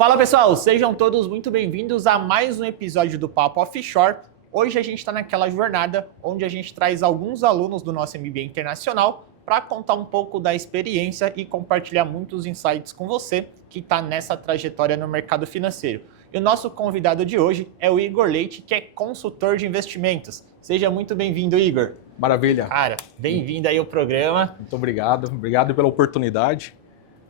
Fala pessoal, sejam todos muito bem-vindos a mais um episódio do Papo Offshore. Hoje a gente está naquela jornada onde a gente traz alguns alunos do nosso MBA Internacional para contar um pouco da experiência e compartilhar muitos insights com você que está nessa trajetória no mercado financeiro. E o nosso convidado de hoje é o Igor Leite, que é consultor de investimentos. Seja muito bem-vindo, Igor. Maravilha. Cara, bem-vindo aí ao programa. Muito obrigado. Obrigado pela oportunidade.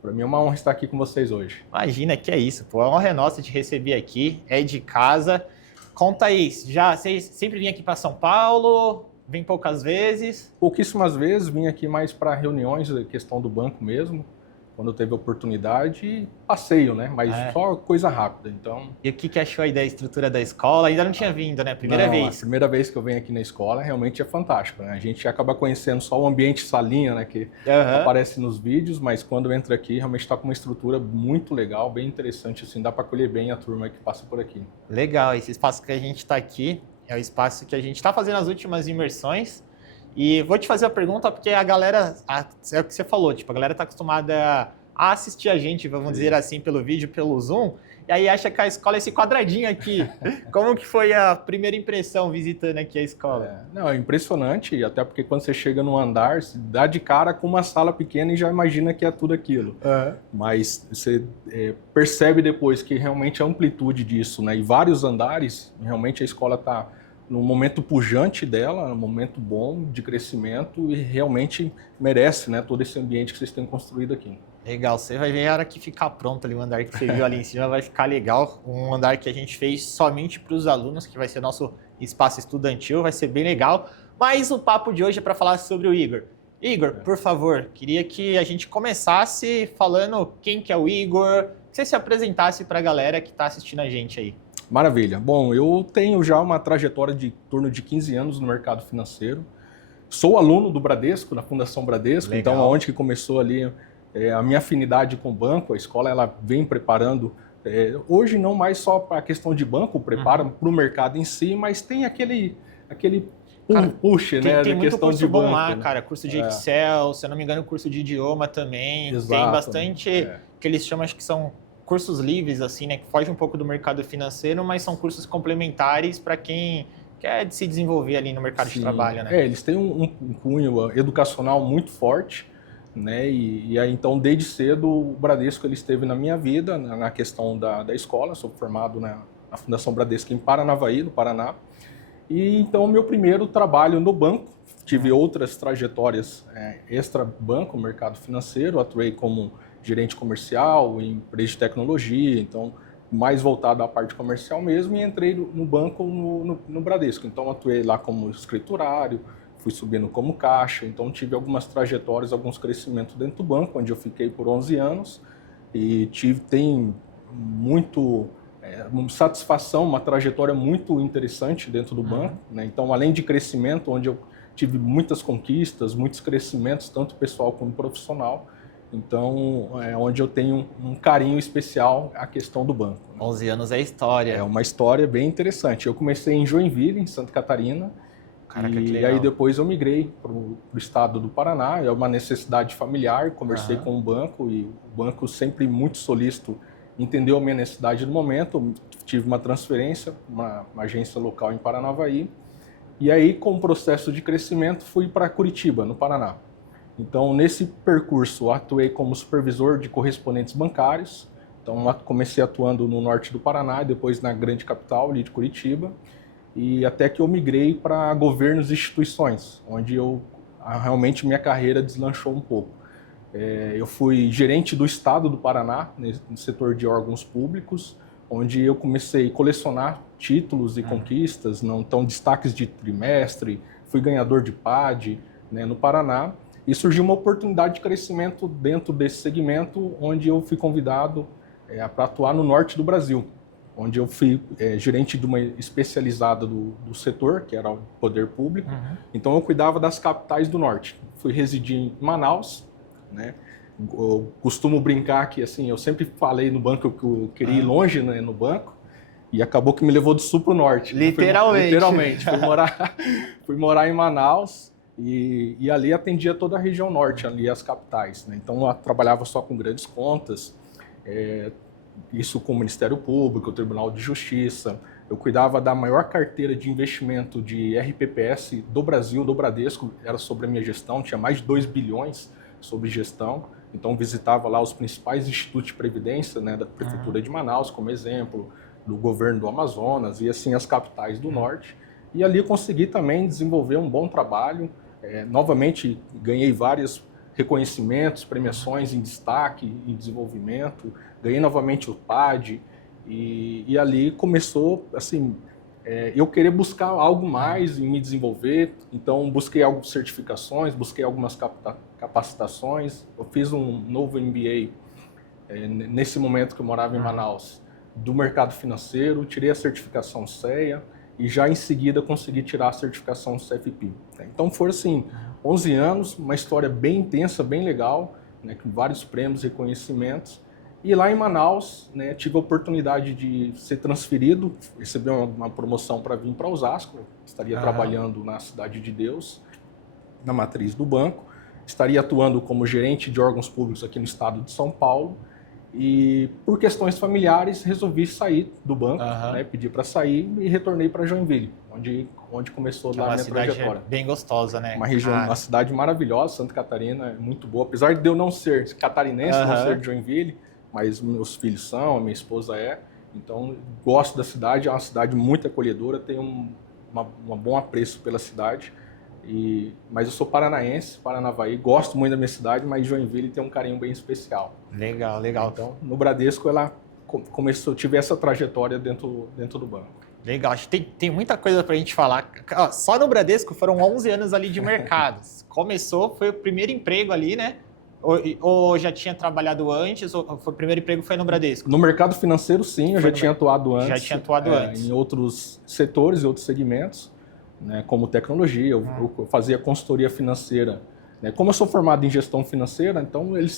Para mim é uma honra estar aqui com vocês hoje. Imagina, que é isso, pô. É uma honra nossa te receber aqui, é de casa. Conta aí, você sempre vinha aqui para São Paulo, vem poucas vezes? Pouquíssimas vezes, vim aqui mais para reuniões, questão do banco mesmo, quando teve oportunidade, e passeio, né? Mas só coisa rápida, então... E o que achou aí da estrutura da escola? Ainda não tinha vindo, né? Primeira vez. A primeira vez que eu venho aqui na escola realmente é fantástico, né? A gente acaba conhecendo só o ambiente salinha, né? Que aparece nos vídeos, mas quando entra aqui realmente está com uma estrutura muito legal, bem interessante, assim, dá para acolher bem a turma que passa por aqui. Legal, esse espaço que a gente está aqui é o espaço que a gente está fazendo as últimas imersões. E vou te fazer a pergunta porque a galera, é o que você falou, tipo, a galera está acostumada a assistir a gente, vamos dizer assim, pelo vídeo, pelo Zoom, e aí acha que a escola é esse quadradinho aqui. Como que foi a primeira impressão visitando aqui a escola? Não, é impressionante, até porque quando você chega no andar, você dá de cara com uma sala pequena e já imagina que é tudo aquilo. Mas você percebe depois que realmente a amplitude disso, né? E vários andares, realmente a escola está num momento pujante dela, num momento bom de crescimento e realmente merece, né, todo esse ambiente que vocês têm construído aqui. Legal, você vai ver a hora que ficar pronto ali, o andar que você viu ali em cima vai ficar legal. Um andar que a gente fez somente para os alunos, que vai ser nosso espaço estudantil, vai ser bem legal. Mas o papo de hoje é para falar sobre o Igor. Igor, por favor, queria que a gente começasse falando quem que é o Igor, que você se apresentasse para a galera que está assistindo a gente aí. Maravilha. Bom, eu tenho já uma trajetória de torno de 15 anos no mercado financeiro. Sou aluno do Bradesco, da Fundação Bradesco, legal. Então onde que começou ali a minha afinidade com o banco, a escola ela vem preparando, hoje não mais só para a questão de banco, prepara para o mercado em si, mas tem aquele push, né, tem da muito questão curso de bom banco, lá, né? cara, curso de Excel, se eu não me engano, curso de idioma também. Exato, tem bastante, que eles chamam, acho que são cursos livres, assim, né, que fogem um pouco do mercado financeiro, mas são cursos complementares para quem quer se desenvolver ali no mercado de trabalho, né? Eles têm um cunho educacional muito forte, né? E aí, então, desde cedo, o Bradesco ele esteve na minha vida, na questão da escola. Sou formado na Fundação Bradesco em Paranavaí, no Paraná. E então, meu primeiro trabalho no banco, tive outras trajetórias extra-banco, mercado financeiro, atuei como gerente comercial, em empresa de tecnologia, então mais voltado à parte comercial mesmo, e entrei no banco no Bradesco. Então atuei lá como escriturário, fui subindo como caixa, então tive algumas trajetórias, alguns crescimentos dentro do banco, onde eu fiquei por 11 anos e tenho muito satisfação, uma trajetória muito interessante dentro do banco, né? Então além de crescimento, onde eu tive muitas conquistas, muitos crescimentos, tanto pessoal como profissional. Então, é onde eu tenho um carinho especial à questão do banco. 11 anos é história. É uma história bem interessante. Eu comecei em Joinville, em Santa Catarina. Caraca, que legal. E aí depois eu migrei para o estado do Paraná. É uma necessidade familiar, conversei com o banco e o banco sempre muito solícito, entendeu a minha necessidade no momento. Eu tive uma transferência, uma agência local em Paranavaí. E aí, com o processo de crescimento, fui para Curitiba, no Paraná. Então, nesse percurso, atuei como supervisor de correspondentes bancários. Então, comecei atuando no norte do Paraná e depois na grande capital, ali de Curitiba. E até que eu migrei para governos e instituições, onde realmente minha carreira deslanchou um pouco. Eu fui gerente do estado do Paraná, no setor de órgãos públicos, onde eu comecei a colecionar títulos e conquistas, então destaques de trimestre, fui ganhador de PAD, né, no Paraná. E surgiu uma oportunidade de crescimento dentro desse segmento, onde eu fui convidado para atuar no norte do Brasil, onde eu fui gerente de uma especializada do setor, que era o poder público. Então eu cuidava das capitais do norte. Fui residir em Manaus, né? Eu costumo brincar que assim, eu sempre falei no banco que eu queria ir longe, né, no banco, e acabou que me levou do sul para o norte. Literalmente. Literalmente. Fui morar em Manaus. E ali atendia toda a região norte, ali as capitais, né? Então eu trabalhava só com grandes contas, isso com o Ministério Público, o Tribunal de Justiça. Eu cuidava da maior carteira de investimento de RPPS do Brasil, do Bradesco, era sobre a minha gestão, tinha mais de 2 bilhões sobre gestão. Então, visitava lá os principais institutos de previdência, né, da Prefeitura de Manaus, como exemplo, do governo do Amazonas e assim as capitais do Norte. E ali consegui também desenvolver um bom trabalho. Novamente, ganhei vários reconhecimentos, premiações em destaque, em desenvolvimento. Ganhei novamente o PAD. E ali começou, assim, eu querer buscar algo mais e me desenvolver. Então, busquei algumas certificações, busquei algumas capacitações. Eu fiz um novo MBA, nesse momento que eu morava em Manaus, do mercado financeiro, tirei a certificação CEA e já em seguida consegui tirar a certificação CFP. Então, foram, assim, 11 anos, uma história bem intensa, bem legal, né, com vários prêmios e reconhecimentos. E lá em Manaus, né, tive a oportunidade de ser transferido, recebi uma promoção para vir para Osasco, estaria trabalhando na Cidade de Deus, na matriz do banco, estaria atuando como gerente de órgãos públicos aqui no estado de São Paulo, e por questões familiares resolvi sair do banco, né, pedi para sair e retornei para Joinville, onde começou lá a minha trajetória. Bem gostosa, né? Uma região, uma cidade maravilhosa, Santa Catarina, é muito boa, apesar de eu não ser catarinense, não ser de Joinville, mas meus filhos são, a minha esposa é, então gosto da cidade, é uma cidade muito acolhedora, tenho um bom apreço pela cidade, mas eu sou paranaense, Paranavaí, gosto muito da minha cidade, mas Joinville tem um carinho bem especial. Legal, legal. Então, no Bradesco, ela começou, tive essa trajetória dentro do banco. Legal, acho que tem muita coisa pra gente falar. Só no Bradesco foram 11 anos ali de mercado. Começou, foi o primeiro emprego ali, né? Ou já tinha trabalhado antes, ou o primeiro emprego foi no Bradesco? No mercado financeiro, sim, eu já tinha atuado antes. Já tinha atuado antes. Em outros setores e outros segmentos, né, como tecnologia, eu fazia consultoria financeira. Né? Como eu sou formado em gestão financeira, então ele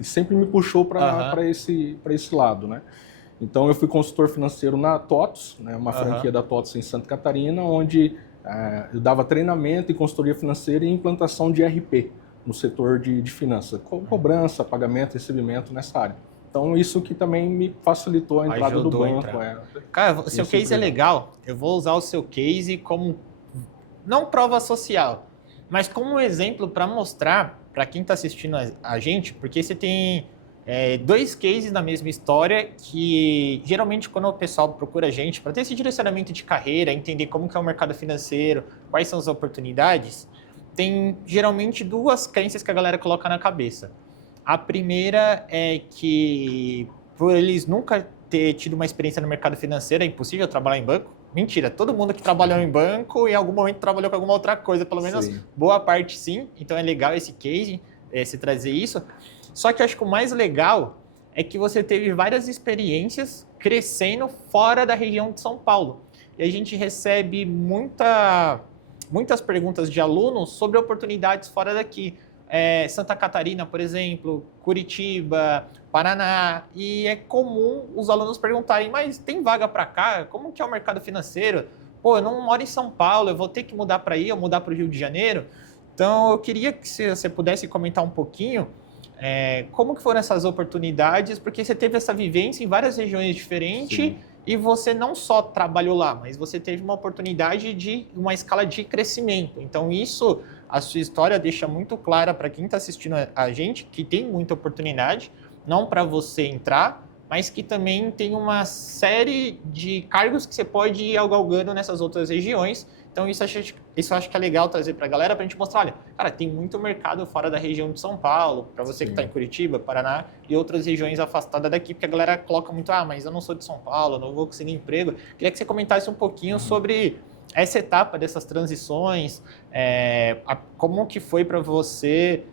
sempre me puxou para esse lado, né? Então eu fui consultor financeiro na TOTVS, né, uma franquia da TOTVS em Santa Catarina, onde eu dava treinamento e consultoria financeira e implantação de ERP no setor de finanças, cobrança, pagamento, recebimento nessa área. Então, isso que também me facilitou a entrada do banco. Cara, o seu case é legal. Eu vou usar o seu case como, não prova social, mas como um exemplo para mostrar para quem está assistindo a gente, porque você tem dois cases na mesma história que, geralmente, quando o pessoal procura a gente para ter esse direcionamento de carreira, entender como que é o mercado financeiro, quais são as oportunidades, tem geralmente duas crenças que a galera coloca na cabeça. A primeira é que, por eles nunca ter tido uma experiência no mercado financeiro, é impossível trabalhar em banco. Mentira, todo mundo que trabalhou em banco em algum momento trabalhou com alguma outra coisa, pelo menos boa parte sim. Então é legal esse case, se trazer isso. Só que eu acho que o mais legal é que você teve várias experiências crescendo fora da região de São Paulo. E a gente recebe muitas perguntas de alunos sobre oportunidades fora daqui. Santa Catarina, por exemplo, Curitiba, Paraná, e é comum os alunos perguntarem, mas tem vaga para cá? Como que é o mercado financeiro? Pô, eu não moro em São Paulo, eu vou ter que mudar para aí, ou mudar para o Rio de Janeiro? Então, eu queria que você pudesse comentar um pouquinho como que foram essas oportunidades, porque você teve essa vivência em várias regiões diferentes. Sim. E você não só trabalhou lá, mas você teve uma oportunidade de uma escala de crescimento. Então isso, a sua história deixa muito clara para quem está assistindo a gente, que tem muita oportunidade, não para você entrar, mas que também tem uma série de cargos que você pode ir galgando nessas outras regiões. Então isso eu acho que é legal trazer para a galera, para a gente mostrar, olha, cara, tem muito mercado fora da região de São Paulo, para você que está em Curitiba, Paraná e outras regiões afastadas daqui, porque a galera coloca muito, mas eu não sou de São Paulo, não vou conseguir emprego. Queria que você comentasse um pouquinho sobre essa etapa dessas transições, como que foi para você,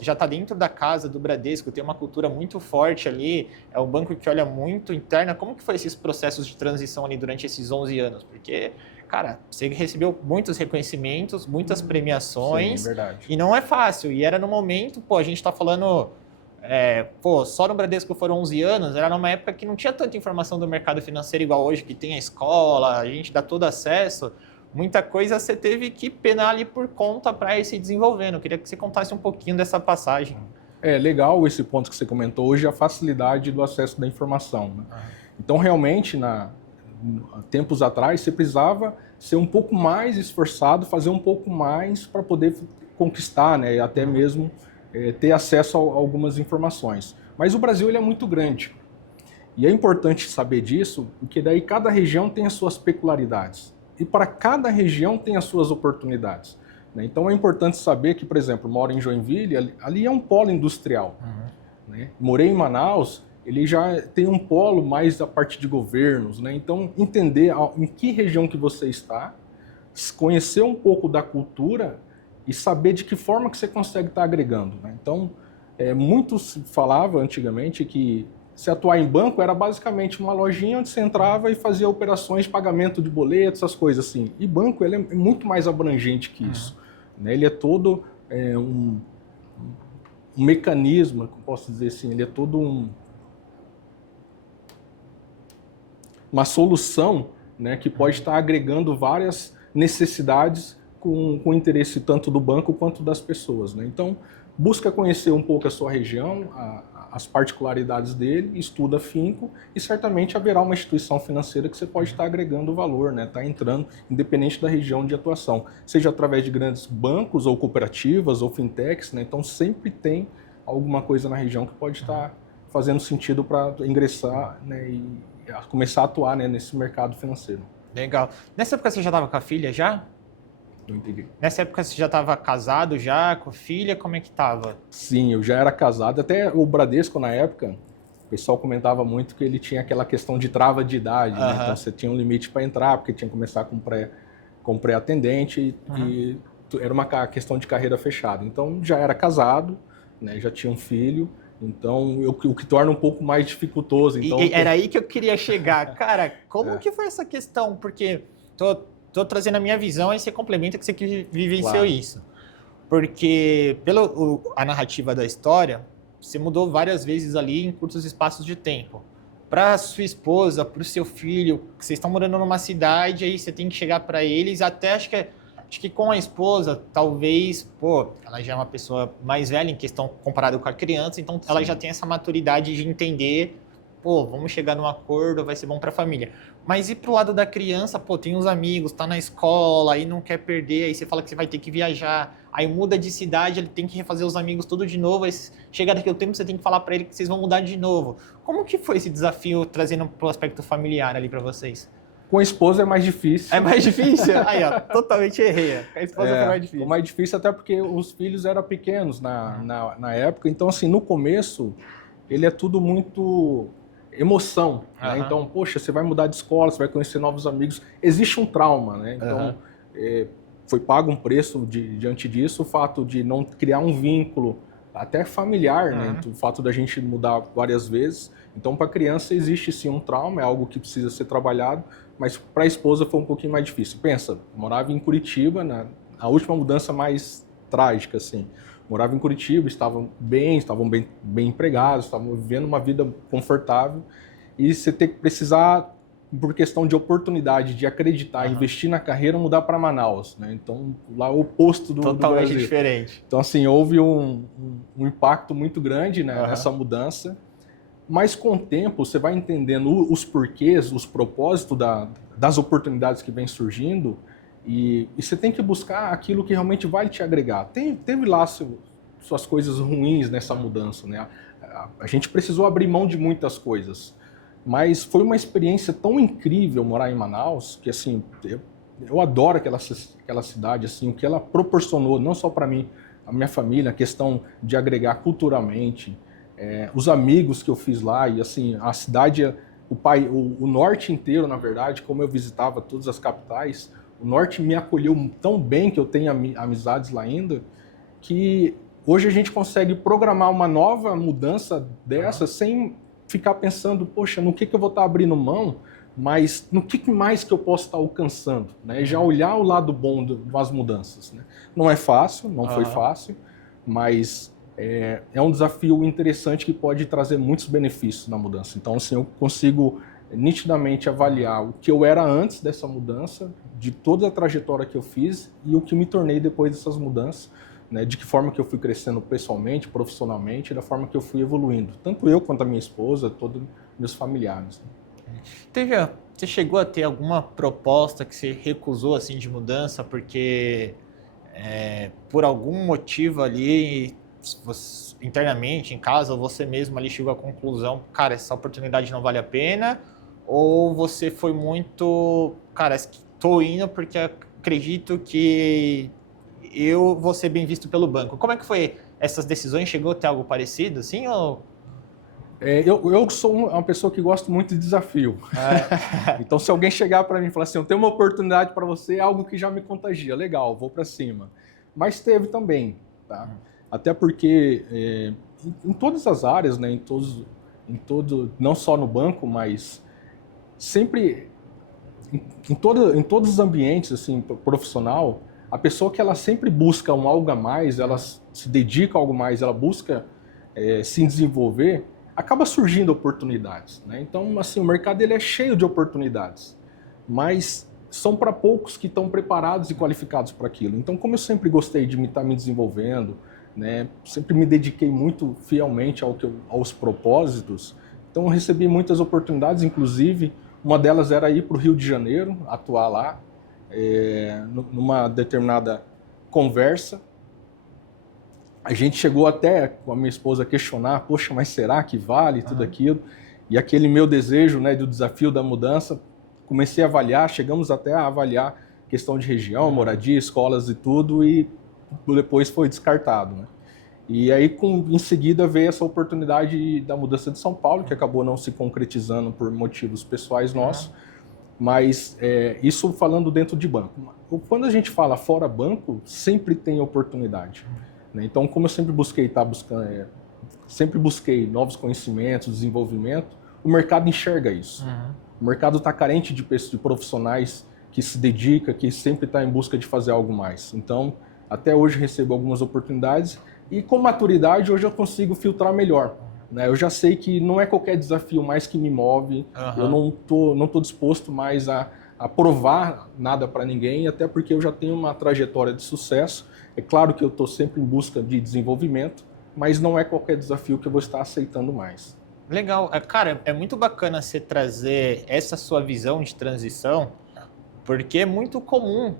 já está dentro da casa do Bradesco, tem uma cultura muito forte ali, é um banco que olha muito interna. Como que foi esses processos de transição ali durante esses 11 anos? Porque, cara, você recebeu muitos reconhecimentos, muitas premiações. Sim, verdade. E não é fácil. E era no momento, a gente está falando, só no Bradesco foram 11 anos, era numa época que não tinha tanta informação do mercado financeiro igual hoje, que tem a escola, a gente dá todo acesso. Muita coisa você teve que penar ali por conta para ir se desenvolvendo. Eu queria que você contasse um pouquinho dessa passagem. É legal esse ponto que você comentou hoje, a facilidade do acesso da informação, né? Então, realmente, tempos atrás, você precisava ser um pouco mais esforçado, fazer um pouco mais para poder conquistar, né? E até mesmo ter acesso a algumas informações. Mas o Brasil ele é muito grande. E é importante saber disso, porque daí cada região tem as suas peculiaridades. E para cada região tem as suas oportunidades. Né? Então é importante saber que, por exemplo, moro em Joinville, ali é um polo industrial. Né? Morei em Manaus, ele já tem um polo mais da parte de governos. Né? Então entender em que região que você está, conhecer um pouco da cultura e saber de que forma que você consegue estar agregando. Né? Então, muito se falava antigamente que se atuar em banco era basicamente uma lojinha onde você entrava e fazia operações, pagamento de boletos, essas coisas assim. E banco ele é muito mais abrangente que isso. Né? Ele é todo um mecanismo, como posso dizer assim, ele é todo uma solução, né, que pode estar agregando várias necessidades com interesse tanto do banco quanto das pessoas. Né? Então, busca conhecer um pouco a sua região, as particularidades dele, estuda afinco e certamente haverá uma instituição financeira que você pode estar agregando valor, né? Está entrando, independente da região de atuação, seja através de grandes bancos ou cooperativas ou fintechs, né? Então sempre tem alguma coisa na região que pode estar fazendo sentido para ingressar, né? E começar a atuar, né, nesse mercado financeiro. Legal. Nessa época você já estava com a filha já? Não entendi. Nessa época você já estava casado já, com filha, como é que estava? Sim, eu já era casado. Até o Bradesco, na época, o pessoal comentava muito que ele tinha aquela questão de trava de idade. Né? Então você tinha um limite para entrar, porque tinha que começar com pré-atendente e era uma questão de carreira fechada. Então já era casado, né? Já tinha um filho. Então, o que torna um pouco mais dificultoso. Então, era aí que eu queria chegar. Cara, como que foi essa questão? Porque tô trazendo a minha visão e você complementa que você vivenciou isso. Porque a narrativa da história, você mudou várias vezes ali em curtos espaços de tempo. Para sua esposa, para o seu filho, que vocês estão morando numa cidade, aí você tem que chegar para eles, até acho que com a esposa, talvez, ela já é uma pessoa mais velha em questão comparado com a criança, então ela já tem essa maturidade de entender, vamos chegar num acordo, vai ser bom para a família. Mas e pro lado da criança, tem uns amigos, tá na escola, aí não quer perder, aí você fala que você vai ter que viajar, aí muda de cidade, ele tem que refazer os amigos tudo de novo, aí chega daqui a um tempo você tem que falar para ele que vocês vão mudar de novo. Como que foi esse desafio trazendo pro aspecto familiar ali para vocês? Com a esposa é mais difícil. É mais difícil? Aí, ó, totalmente errei. Com a esposa foi mais difícil. É mais difícil até porque os filhos eram pequenos na época. Então, assim, no começo, ele é tudo muito emoção. Né? Então, poxa, você vai mudar de escola, você vai conhecer novos amigos. Existe um trauma, né? Então, foi pago um preço diante disso, o fato de não criar um vínculo até familiar, né? O fato da gente mudar várias vezes. Então, para a criança existe sim um trauma, é algo que precisa ser trabalhado, mas para a esposa foi um pouquinho mais difícil. Pensa, eu morava em Curitiba, a última mudança mais trágica, assim. Morava em Curitiba, estavam bem empregados, estavam vivendo uma vida confortável, e você ter que precisar, por questão de oportunidade, de acreditar, investir na carreira, mudar para Manaus, né? Então, lá o oposto do Brasil. Totalmente diferente. Então, assim, houve um impacto muito grande, né, nessa mudança. Mas com o tempo você vai entendendo os porquês, os propósitos das oportunidades que vêm surgindo e você tem que buscar aquilo que realmente vai te agregar. Teve lá suas coisas ruins nessa mudança, né? A gente precisou abrir mão de muitas coisas, mas foi uma experiência tão incrível morar em Manaus que assim eu adoro aquela cidade, assim, o que ela proporcionou não só para mim, a minha família, a questão de agregar culturalmente. Os amigos que eu fiz lá e assim a cidade, o norte inteiro, na verdade, como eu visitava todas as capitais, o norte me acolheu tão bem que eu tenho amizades lá ainda, que hoje a gente consegue programar uma nova mudança dessa sem ficar pensando, poxa, no que eu vou estar abrindo mão, mas no que mais que eu posso estar alcançando, né? E já olhar o lado bom das mudanças, né? Não é fácil, não foi fácil, mas é um desafio interessante que pode trazer muitos benefícios na mudança. Então, assim, eu consigo nitidamente avaliar o que eu era antes dessa mudança, de toda a trajetória que eu fiz e o que me tornei depois dessas mudanças. né, de que forma que eu fui crescendo pessoalmente, profissionalmente, da forma que eu fui evoluindo. Tanto eu quanto a minha esposa, todos meus familiares. Você chegou a ter alguma proposta que você recusou assim de mudança porque por algum motivo ali internamente em casa ou você mesmo ali chegou à conclusão, cara, essa oportunidade não vale a pena? Ou você foi muito, cara, estou indo porque acredito que eu vou ser bem visto pelo banco? Como é que foi essas decisões? Chegou a ter algo parecido assim ou... Eu sou uma pessoa que gosta muito de desafio. Então, se alguém chegar para mim e falar assim, eu tenho uma oportunidade para você, é algo que já me contagia. Legal, vou para cima. Mas teve também, tá? Até porque em todas as áreas, né, não só no banco, mas sempre em todos os ambientes assim, profissional, a pessoa que ela sempre busca um algo a mais, ela se dedica a algo mais, ela busca se desenvolver, acaba surgindo oportunidades, né? Então, assim, o mercado ele é cheio de oportunidades, mas são para poucos que estão preparados e qualificados para aquilo. Então, como eu sempre gostei de estar me desenvolvendo, né, sempre me dediquei muito fielmente aos propósitos, então eu recebi muitas oportunidades, inclusive uma delas era ir para o Rio de Janeiro, atuar lá, numa determinada conversa. A gente chegou até com a minha esposa a questionar, poxa, mas será que vale tudo aquilo? E aquele meu desejo, né, do desafio da mudança, comecei a avaliar, chegamos até a avaliar questão de região, moradia, escolas e tudo, e depois foi descartado, né? E aí, em seguida, veio essa oportunidade da mudança de São Paulo, que acabou não se concretizando por motivos pessoais nossos, mas isso falando dentro de banco. Quando a gente fala fora banco, sempre tem oportunidade. Então, como eu sempre busquei sempre busquei novos conhecimentos, desenvolvimento, o mercado enxerga isso. O mercado está carente de profissionais que se dedicam, que sempre está em busca de fazer algo mais. Então, até hoje recebo algumas oportunidades e com maturidade hoje eu consigo filtrar melhor. Né? Eu já sei que não é qualquer desafio mais que me move, eu não tô disposto mais a provar nada para ninguém, até porque eu já tenho uma trajetória de sucesso. É claro que eu estou sempre em busca de desenvolvimento, mas não é qualquer desafio que eu vou estar aceitando mais. Legal. Cara, é muito bacana você trazer essa sua visão de transição, porque é muito comum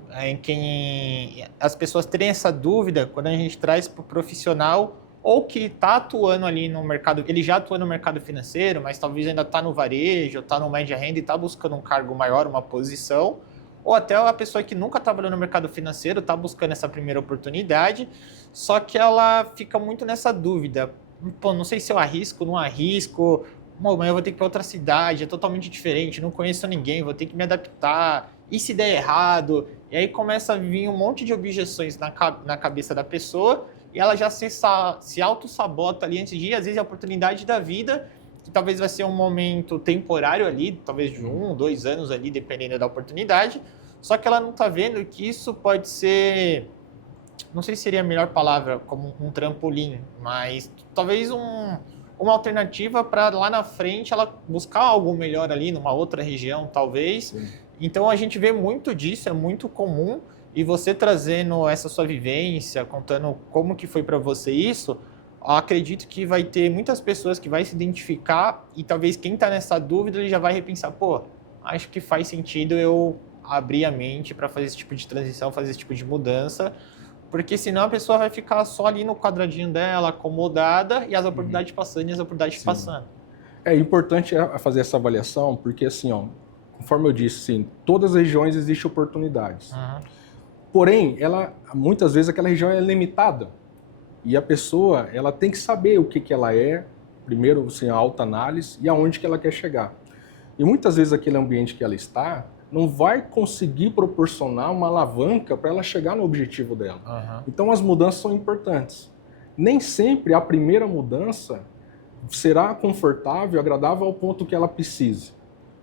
as pessoas terem essa dúvida quando a gente traz para o profissional ou que está atuando ali no mercado, ele já atua no mercado financeiro, mas talvez ainda está no varejo, está no média renda e está buscando um cargo maior, uma posição, ou até a pessoa que nunca trabalhou no mercado financeiro está buscando essa primeira oportunidade, só que ela fica muito nessa dúvida. Pô, não sei se eu arrisco, não arrisco, mas eu vou ter que ir para outra cidade, é totalmente diferente, não conheço ninguém, vou ter que me adaptar, e se der errado? E aí começa a vir um monte de objeções na cabeça da pessoa e ela já se auto-sabota ali antes de ir, às vezes é a oportunidade da vida, que talvez vai ser um momento temporário ali, talvez de 1, 2 anos ali, dependendo da oportunidade, só que ela não está vendo que isso pode ser, não sei se seria a melhor palavra, como um trampolim, mas talvez uma alternativa para lá na frente ela buscar algo melhor ali, numa outra região, talvez. Sim. Então a gente vê muito disso, é muito comum, e você trazendo essa sua vivência, contando como que foi para você isso, eu acredito que vai ter muitas pessoas que vai se identificar e talvez quem está nessa dúvida ele já vai repensar, pô, acho que faz sentido eu abrir a mente para fazer esse tipo de transição, fazer esse tipo de mudança, porque senão a pessoa vai ficar só ali no quadradinho dela, acomodada, e as oportunidades passando e as oportunidades passando. É importante fazer essa avaliação, porque assim, ó, conforme eu disse, sim, todas as regiões existem oportunidades. Porém, muitas vezes aquela região é limitada. E a pessoa ela tem que saber o que ela é, primeiro assim, a autoanálise, e aonde que ela quer chegar. E muitas vezes aquele ambiente que ela está não vai conseguir proporcionar uma alavanca para ela chegar no objetivo dela. Então as mudanças são importantes. Nem sempre a primeira mudança será confortável, agradável ao ponto que ela precise.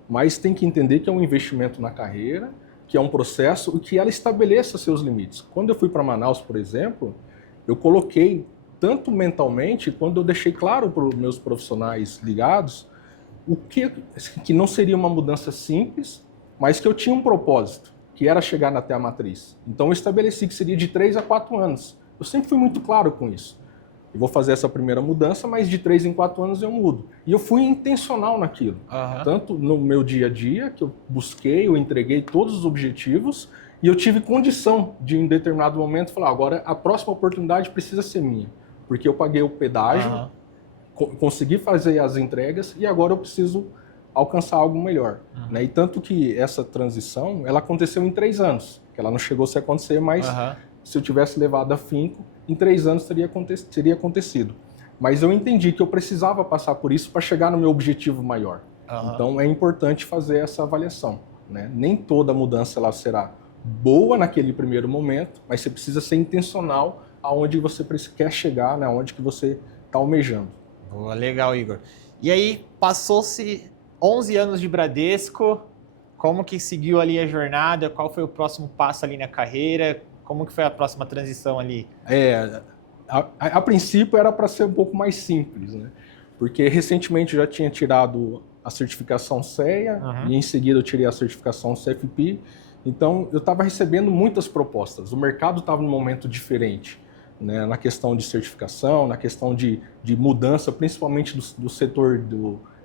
Mas tem que entender que é um investimento na carreira, que é um processo e que ela estabeleça seus limites. Quando eu fui para Manaus, por exemplo, eu coloquei, tanto mentalmente, quando eu deixei claro para os meus profissionais ligados, que não seria uma mudança simples, mas que eu tinha um propósito, que era chegar até a matriz. Então eu estabeleci que seria de 3 a 4 anos. eu sempre fui muito claro com isso. Eu vou fazer essa primeira mudança, mas de 3 em 4 anos eu mudo. E eu fui intencional naquilo. Tanto no meu dia a dia, que eu busquei, eu entreguei todos os objetivos, e eu tive condição de, em determinado momento, falar, agora a próxima oportunidade precisa ser minha. Porque eu paguei o pedágio, consegui fazer as entregas, e agora eu preciso alcançar algo melhor. Né? E tanto que essa transição, ela aconteceu em 3 anos. Que ela não chegou a se acontecer, mas se eu tivesse levado afinco, em 3 anos teria acontecido. Mas eu entendi que eu precisava passar por isso para chegar no meu objetivo maior. Então é importante fazer essa avaliação. Né? Nem toda mudança ela será boa naquele primeiro momento, mas você precisa ser intencional aonde você quer chegar, né? Onde que você está almejando. Boa, legal, Igor. E aí, passou-se 11 anos de Bradesco, como que seguiu ali a jornada? Qual foi o próximo passo ali na carreira? Como que foi a próxima transição ali? A princípio era para ser um pouco mais simples, né? Porque recentemente eu já tinha tirado a certificação CEA e em seguida eu tirei a certificação CFP. Então eu estava recebendo muitas propostas. O mercado estava num momento diferente, né? Na questão de certificação, na questão de mudança, principalmente do setor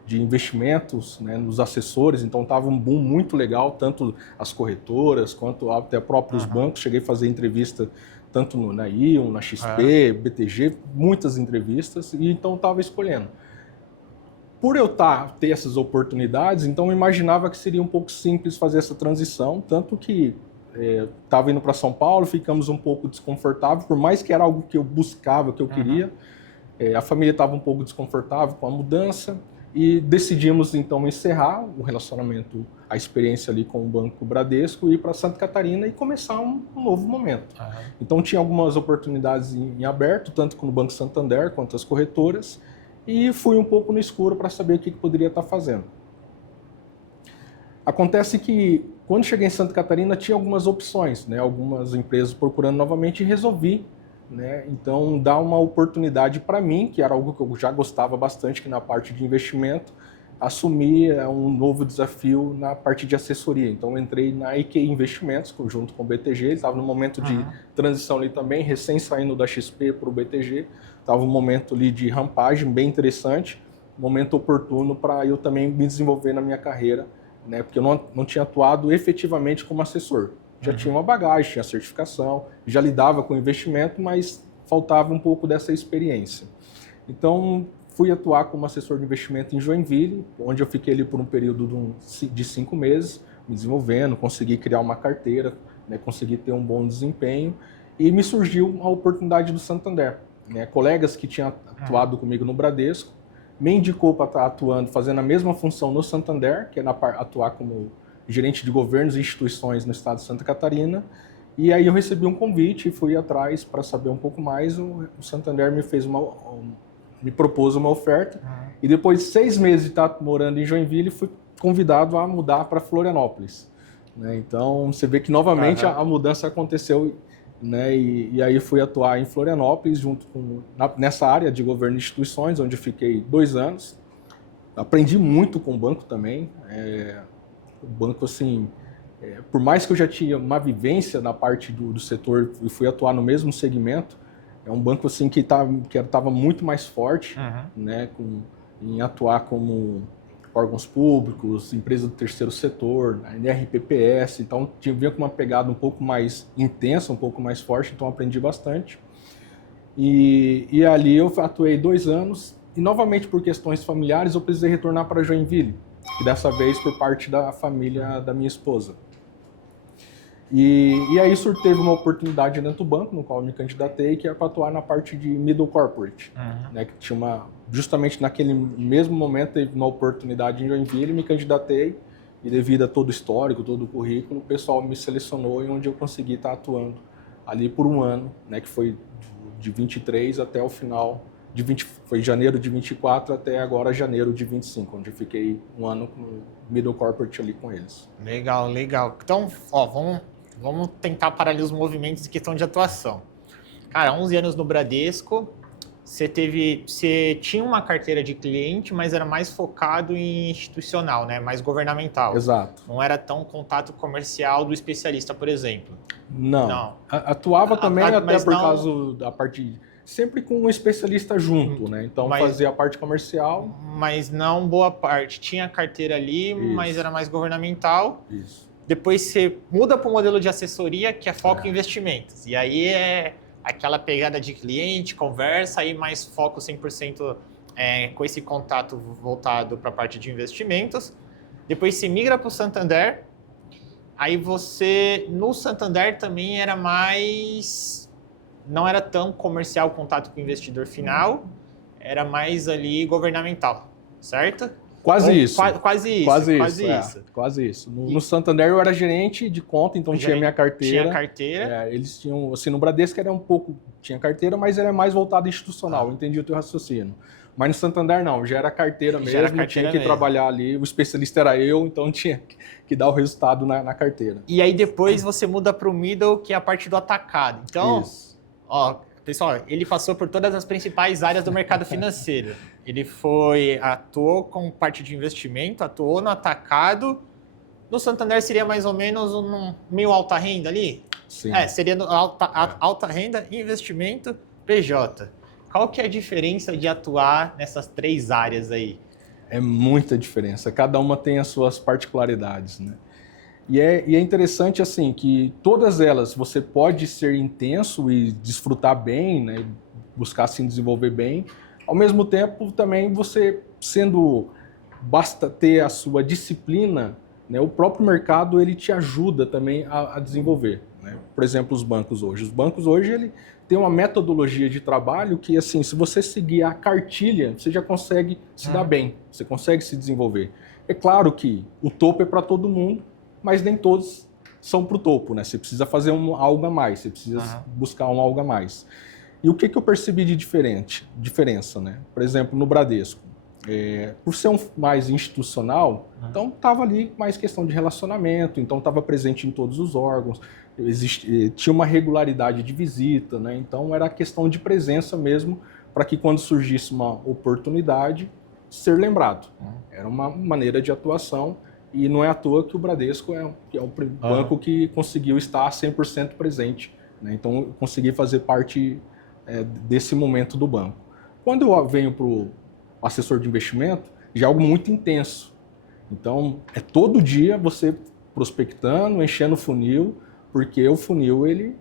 de investimentos, né, nos assessores, então estava um boom muito legal, tanto as corretoras quanto até próprios bancos. Cheguei a fazer entrevista tanto na Ion, na XP, BTG, muitas entrevistas, e então estava escolhendo. Por eu ter essas oportunidades, então eu imaginava que seria um pouco simples fazer essa transição, tanto que estava indo para São Paulo, ficamos um pouco desconfortáveis, por mais que era algo que eu buscava, que eu queria, a família estava um pouco desconfortável com a mudança, e decidimos então encerrar o relacionamento, a experiência ali com o Banco Bradesco, ir para Santa Catarina e começar um novo momento. Então tinha algumas oportunidades em aberto, tanto com o Banco Santander quanto as corretoras, e fui um pouco no escuro para saber o que poderia estar fazendo. Acontece que quando cheguei em Santa Catarina tinha algumas opções, né, algumas empresas procurando novamente, e resolvi, né, então dar uma oportunidade para mim, que era algo que eu já gostava bastante, que na parte de investimento, assumir um novo desafio na parte de assessoria. Então eu entrei na IQ Investimentos, junto com o BTG, ele estava no momento de transição ali também, recém saindo da XP para o BTG, estava um momento ali de rampagem bem interessante, momento oportuno para eu também me desenvolver na minha carreira, né, porque eu não tinha atuado efetivamente como assessor. Já tinha uma bagagem, tinha certificação, já lidava com investimento, mas faltava um pouco dessa experiência. Então, fui atuar como assessor de investimento em Joinville, onde eu fiquei ali por um período de 5 meses, me desenvolvendo, consegui criar uma carteira, né, consegui ter um bom desempenho, e me surgiu a oportunidade do Santander. Né, colegas que tinham atuado comigo no Bradesco, me indicou para estar atuando, fazendo a mesma função no Santander, que é atuar como gerente de governos e instituições no estado de Santa Catarina, e aí eu recebi um convite e fui atrás para saber um pouco mais. O Santander me propôs uma oferta, e depois de 6 meses de estar morando em Joinville, fui convidado a mudar para Florianópolis. Né? Então você vê que novamente a mudança aconteceu, né? E aí fui atuar em Florianópolis, nessa área de governo de instituições, onde eu fiquei 2 anos. Aprendi muito com o banco também. O banco, assim, por mais que eu já tinha uma vivência na parte do setor e fui atuar no mesmo segmento, é um banco assim que estava muito mais forte, né, em atuar como órgãos públicos, empresas do terceiro setor, NRPPS, então vinha com uma pegada um pouco mais intensa, um pouco mais forte, então aprendi bastante. E ali eu atuei 2 anos, e novamente por questões familiares eu precisei retornar para Joinville, e dessa vez por parte da família da minha esposa. E aí teve uma oportunidade dentro do banco, no qual eu me candidatei, que era para atuar na parte de middle corporate. Né, que tinha justamente naquele mesmo momento teve uma oportunidade em Joinville, me candidatei, e devido a todo o histórico, todo o currículo, o pessoal me selecionou, e onde eu consegui estar atuando ali por 1 ano, né, que foi de 23 até o final foi janeiro de 24 até agora janeiro de 25, onde eu fiquei 1 ano com o middle corporate ali com eles. Legal, legal. Então, vamos tentar parar ali os movimentos de questão de atuação. Cara, 11 anos no Bradesco, você tinha uma carteira de cliente, mas era mais focado em institucional, né? Mais governamental. Exato. Não era tão contato comercial do especialista, por exemplo. Não. Atuava também até por causa da parte... Sempre com um especialista junto, né? Então fazia a parte comercial. Mas não boa parte. Tinha carteira ali, mas era mais governamental. Isso. Depois você muda para o modelo de assessoria, que é foco em investimentos. E aí é aquela pegada de cliente, conversa, aí mais foco 100% com esse contato voltado para a parte de investimentos. Depois você migra para o Santander. Aí você, no Santander também era mais... Não era tão comercial o contato com o investidor final, era mais ali governamental, certo? Quase isso. Quase isso. No Santander eu era gerente de conta, então tinha minha carteira. Tinha carteira. Eles tinham, assim, no Bradesco era um pouco, tinha carteira, mas era mais voltado institucional, eu entendi o teu raciocínio. Mas no Santander não, já era carteira mesmo, tinha que trabalhar ali, o especialista era eu, então tinha que dar o resultado na carteira. E aí depois você muda para o middle, que é a parte do atacado. Então, pessoal, ele passou por todas as principais áreas do mercado financeiro. Ele atuou com parte de investimento, atuou no atacado. No Santander seria mais ou menos meio alta renda ali? Sim. Seria alta renda, investimento, PJ. Qual que é a diferença de atuar nessas 3 áreas aí? É muita diferença. Cada uma tem as suas particularidades, né? E é interessante, assim, que todas elas você pode ser intenso e desfrutar bem, né? Buscar se desenvolver bem. Ao mesmo tempo, também basta ter a sua disciplina, né? O próprio mercado, ele te ajuda também a desenvolver, né? Por exemplo, os bancos hoje. Os bancos hoje, ele tem uma metodologia de trabalho que, assim, se você seguir a cartilha, você já consegue se dar bem, você consegue se desenvolver. É claro que o topo é para todo mundo, mas nem todos são para o topo, né? Você precisa fazer algo a mais, você precisa buscar algo a mais. E o que eu percebi de diferença, né? Por exemplo, no Bradesco, por ser mais institucional, então estava ali mais questão de relacionamento, então estava presente em todos os órgãos, tinha uma regularidade de visita, né? Então era questão de presença mesmo, para que quando surgisse uma oportunidade, ser lembrado. Era uma maneira de atuação. E não é à toa que o Bradesco é o banco que conseguiu estar 100% presente, né? Então, eu consegui fazer parte desse momento do banco. Quando eu venho para o assessor de investimento, já é algo muito intenso. Então, todo dia você prospectando, enchendo o funil, porque o funil, ele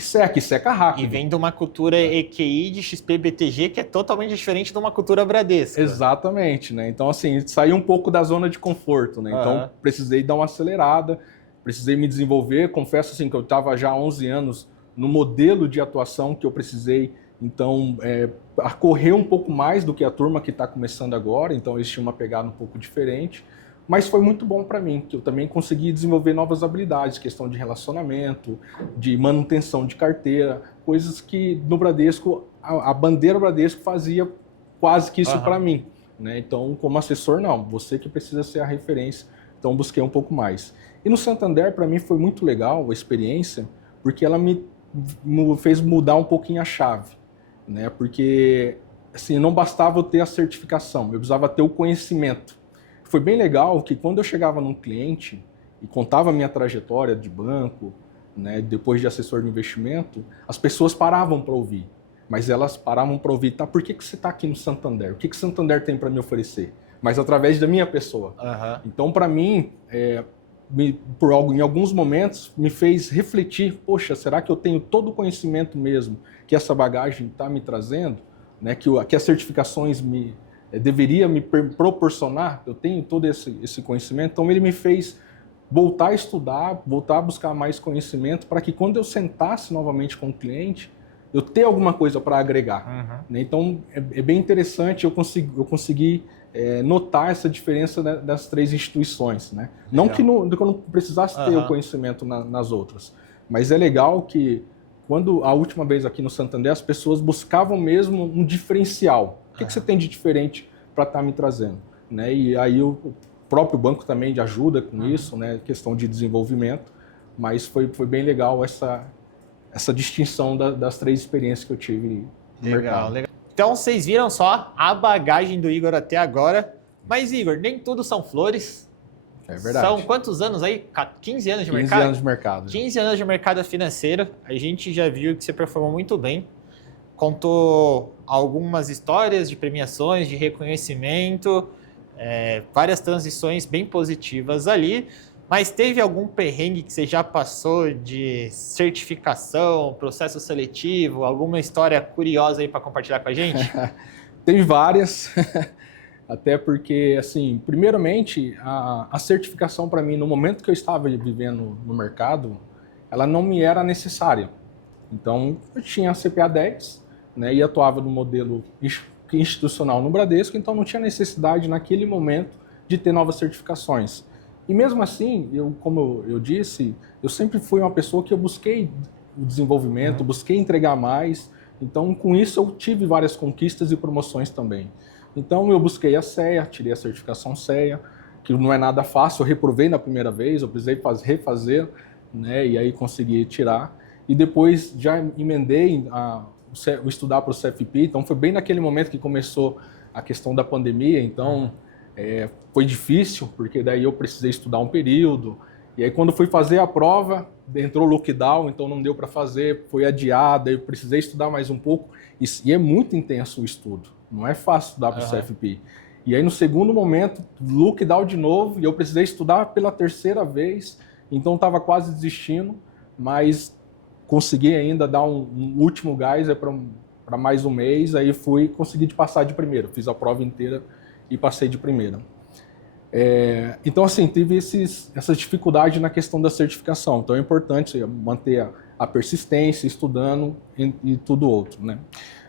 seca rápido. E vem de uma cultura EQI de XP BTG que é totalmente diferente de uma cultura Bradesco. Exatamente, né? Então, assim, saí um pouco da zona de conforto, né? Então, precisei dar uma acelerada, precisei me desenvolver. Confesso, assim, que eu estava já há 11 anos no modelo de atuação que eu precisei, então, correr um pouco mais do que a turma que está começando agora. Então, eles tinham uma pegada um pouco diferente. Mas foi muito bom para mim, que eu também consegui desenvolver novas habilidades, questão de relacionamento, de manutenção de carteira, coisas que no Bradesco, a bandeira Bradesco fazia quase que isso para mim, né? Então, como assessor, não, você que precisa ser a referência, então busquei um pouco mais. E no Santander, para mim, foi muito legal a experiência, porque ela me fez mudar um pouquinho a chave, né? Porque, assim, não bastava eu ter a certificação, eu precisava ter o conhecimento. Foi bem legal que quando eu chegava num cliente e contava a minha trajetória de banco, né, depois de assessor de investimento, as pessoas paravam para ouvir. Mas elas paravam para ouvir, tá, por que você está aqui no Santander? O que o Santander tem para me oferecer? Mas através da minha pessoa. Então, para mim, em alguns momentos, me fez refletir, poxa, será que eu tenho todo o conhecimento mesmo que essa bagagem está me trazendo? Né, que as certificações deveria me proporcionar, eu tenho todo esse conhecimento, então ele me fez voltar a estudar, voltar a buscar mais conhecimento, para que quando eu sentasse novamente com o cliente, eu ter alguma coisa para agregar. Né? Então é bem interessante, eu consegui notar essa diferença das 3 instituições. Né? Não que eu não precisasse ter o conhecimento nas outras, mas é legal que quando a última vez aqui no Santander, as pessoas buscavam mesmo um diferencial. O que você tem de diferente para estar me trazendo? Né? E aí o próprio banco também ajuda com isso, né? Questão de desenvolvimento, mas foi bem legal essa distinção das 3 experiências que eu tive no mercado. Legal. Então vocês viram só a bagagem do Igor até agora. Mas Igor, nem tudo são flores. É verdade. São quantos anos aí? 15 anos de 15 mercado? anos de mercado. 15 anos de mercado financeiro. A gente já viu que você performou muito bem. Contou algumas histórias de premiações, de reconhecimento, várias transições bem positivas ali. Mas teve algum perrengue que você já passou de certificação, processo seletivo, alguma história curiosa aí para compartilhar com a gente? Tem várias, até porque, assim, primeiramente, a certificação para mim, no momento que eu estava vivendo no mercado, ela não me era necessária. Então, eu tinha a CPA 10, né, e atuava no modelo institucional no Bradesco, então não tinha necessidade, naquele momento, de ter novas certificações. E mesmo assim, como eu disse, eu sempre fui uma pessoa que eu busquei o desenvolvimento, busquei entregar mais. Então, com isso, eu tive várias conquistas e promoções também. Então, eu busquei a CEA, tirei a certificação CEA, que não é nada fácil, eu reprovei na primeira vez, eu precisei refazer, né, e aí consegui tirar. E depois já emendei o estudar para o CFP, então foi bem naquele momento que começou a questão da pandemia, então... foi difícil, porque daí eu precisei estudar um período, e aí quando fui fazer a prova, entrou o lockdown, então não deu para fazer, foi adiada, eu precisei estudar mais um pouco, e é muito intenso o estudo, não é fácil estudar para o CFP. E aí no segundo momento, lockdown de novo, e eu precisei estudar pela terceira vez, então estava quase desistindo, mas consegui ainda dar um último gás para mais um mês, aí consegui passar de primeira, fiz a prova inteira e passei de primeira. Então, assim, tive essa dificuldade na questão da certificação. Então, é importante manter a persistência, estudando e tudo outro, né?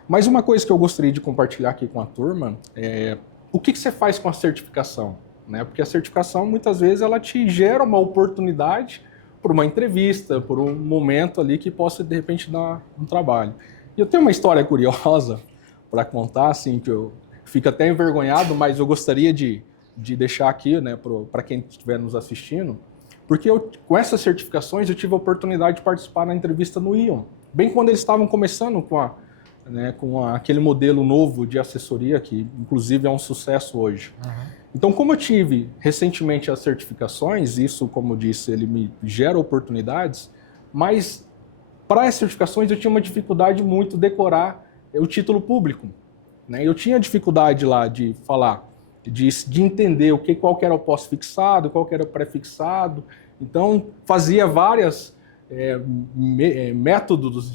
Mas uma coisa que eu gostaria de compartilhar aqui com a turma é o que você faz com a certificação, né? Porque a certificação, muitas vezes, ela te gera uma oportunidade por uma entrevista, por um momento ali que possa, de repente, dar um trabalho. E eu tenho uma história curiosa para contar, assim, que eu fico até envergonhado, mas eu gostaria de deixar aqui, né, para quem estiver nos assistindo, porque com essas certificações eu tive a oportunidade de participar na entrevista no Ion, bem quando eles estavam começando com aquele modelo novo de assessoria, que inclusive é um sucesso hoje. Então, como eu tive recentemente as certificações, isso, como eu disse, ele me gera oportunidades, mas para as certificações eu tinha uma dificuldade muito de decorar o título público. Eu tinha dificuldade lá de falar, de entender qual que era o pós-fixado, qual que era o pré-fixado. Então, fazia vários métodos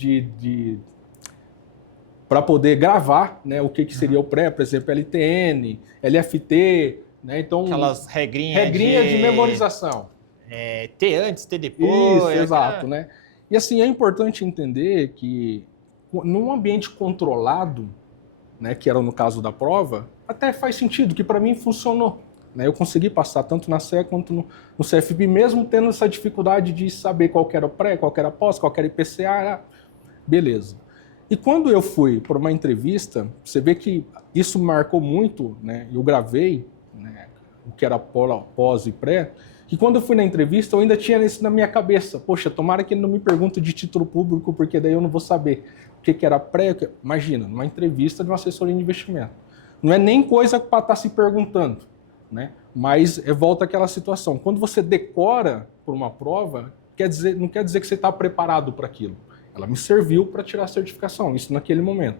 para poder gravar, né, o que seria o pré, por exemplo, LTN, LFT. Né? Então, aquelas regrinhas de memorização. T antes, T depois. Isso, exato. Né? E assim, é importante entender que num ambiente controlado, né, que era no caso da prova, até faz sentido, que para mim funcionou. Né? Eu consegui passar tanto na CE quanto no CFP, mesmo tendo essa dificuldade de saber qual que era o pré, qual que era pós, qual que era IPCA, beleza. E quando eu fui para uma entrevista, você vê que isso me marcou muito, né? Eu gravei, né, o que era pós e pré, que quando eu fui na entrevista eu ainda tinha isso na minha cabeça. Poxa, tomara que ele não me pergunte de título público, porque daí eu não vou saber o que era pré. Imagina, numa entrevista de uma assessoria de investimento. Não é nem coisa para estar se perguntando, né? Mas volta àquela situação. Quando você decora por uma prova, não quer dizer que você está preparado para aquilo. Ela me serviu para tirar a certificação, isso naquele momento.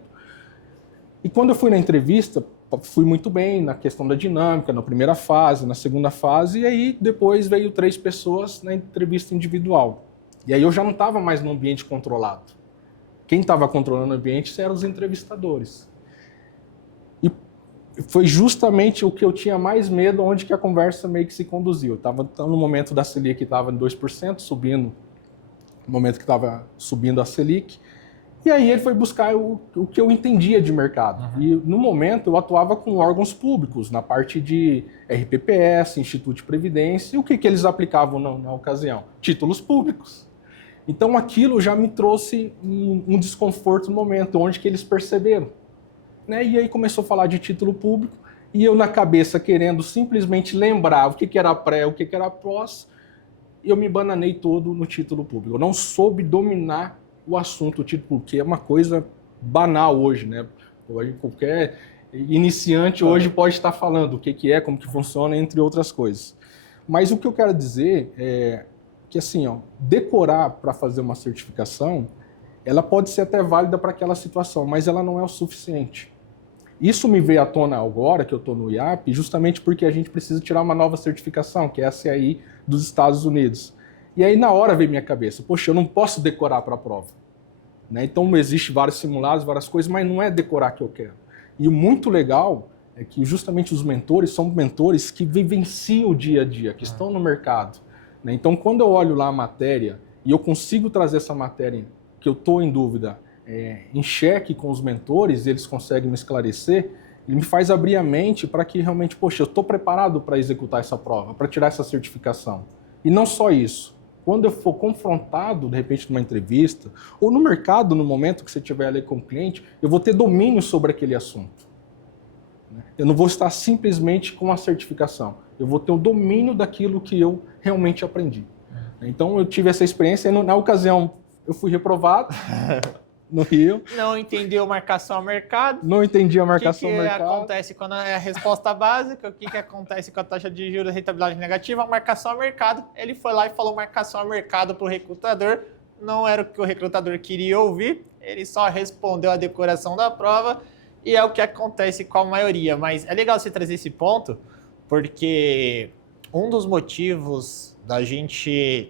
E quando eu fui na entrevista, fui muito bem na questão da dinâmica, na primeira fase, na segunda fase, e aí depois veio 3 pessoas na entrevista individual. E aí eu já não estava mais no ambiente controlado. Quem estava controlando o ambiente eram os entrevistadores. E foi justamente o que eu tinha mais medo, onde que a conversa meio que se conduziu. Estava no momento da Selic que estava em 2%, subindo, no momento que estava subindo a Selic. E aí ele foi buscar o que eu entendia de mercado. E no momento eu atuava com órgãos públicos, na parte de RPPS, Instituto de Previdência, e o que eles aplicavam na ocasião? Títulos públicos. Então aquilo já me trouxe um desconforto no momento, onde que eles perceberam. Né? E aí começou a falar de título público, e eu na cabeça querendo simplesmente lembrar o que era pré, o que era pós, eu me bananei todo no título público. Eu não soube dominar o assunto, o título público, que é uma coisa banal hoje, né? Qualquer iniciante hoje pode estar falando o que é, como que funciona, entre outras coisas. Mas o que eu quero dizer é que, assim, decorar para fazer uma certificação, ela pode ser até válida para aquela situação, mas ela não é o suficiente. Isso me veio à tona agora, que eu estou no IAP, justamente porque a gente precisa tirar uma nova certificação, que é a CAI dos Estados Unidos. E aí, na hora, veio minha cabeça, poxa, eu não posso decorar para a prova. Né? Então, existem vários simulados, várias coisas, mas não é decorar que eu quero. E o muito legal é que justamente os mentores são mentores que vivenciam o dia a dia, que estão no mercado. Né? Então, quando eu olho lá a matéria e eu consigo trazer essa matéria que eu estou em dúvida em xeque com os mentores, e eles conseguem me esclarecer, ele me faz abrir a mente para que realmente, poxa, eu estou preparado para executar essa prova, para tirar essa certificação. E não só isso, quando eu for confrontado, de repente, numa entrevista, ou no mercado, no momento que você estiver ali com o cliente, eu vou ter domínio sobre aquele assunto. Eu não vou estar simplesmente com a certificação, eu vou ter o domínio daquilo que eu realmente aprendi. Então, eu tive essa experiência, e na ocasião, eu fui reprovado no Rio. Não entendeu marcação a mercado. Não entendi a marcação ao mercado. O que acontece quando é a resposta básica? O que acontece com a taxa de juros e rentabilidade negativa? A marcação a mercado. Ele foi lá e falou marcação a mercado para o recrutador. Não era o que o recrutador queria ouvir. Ele só respondeu a decoração da prova. E é o que acontece com a maioria. Mas é legal você trazer esse ponto, porque um dos motivos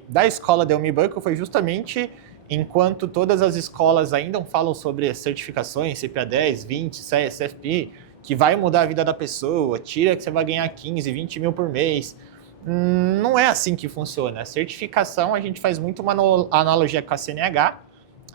da escola da Unibanco foi justamente... Enquanto todas as escolas ainda falam sobre certificações, CPA 10, 20, CFP, que vai mudar a vida da pessoa, tira que você vai ganhar 15, 20 mil por mês. Não é assim que funciona. A certificação, a gente faz muito uma analogia com a CNH.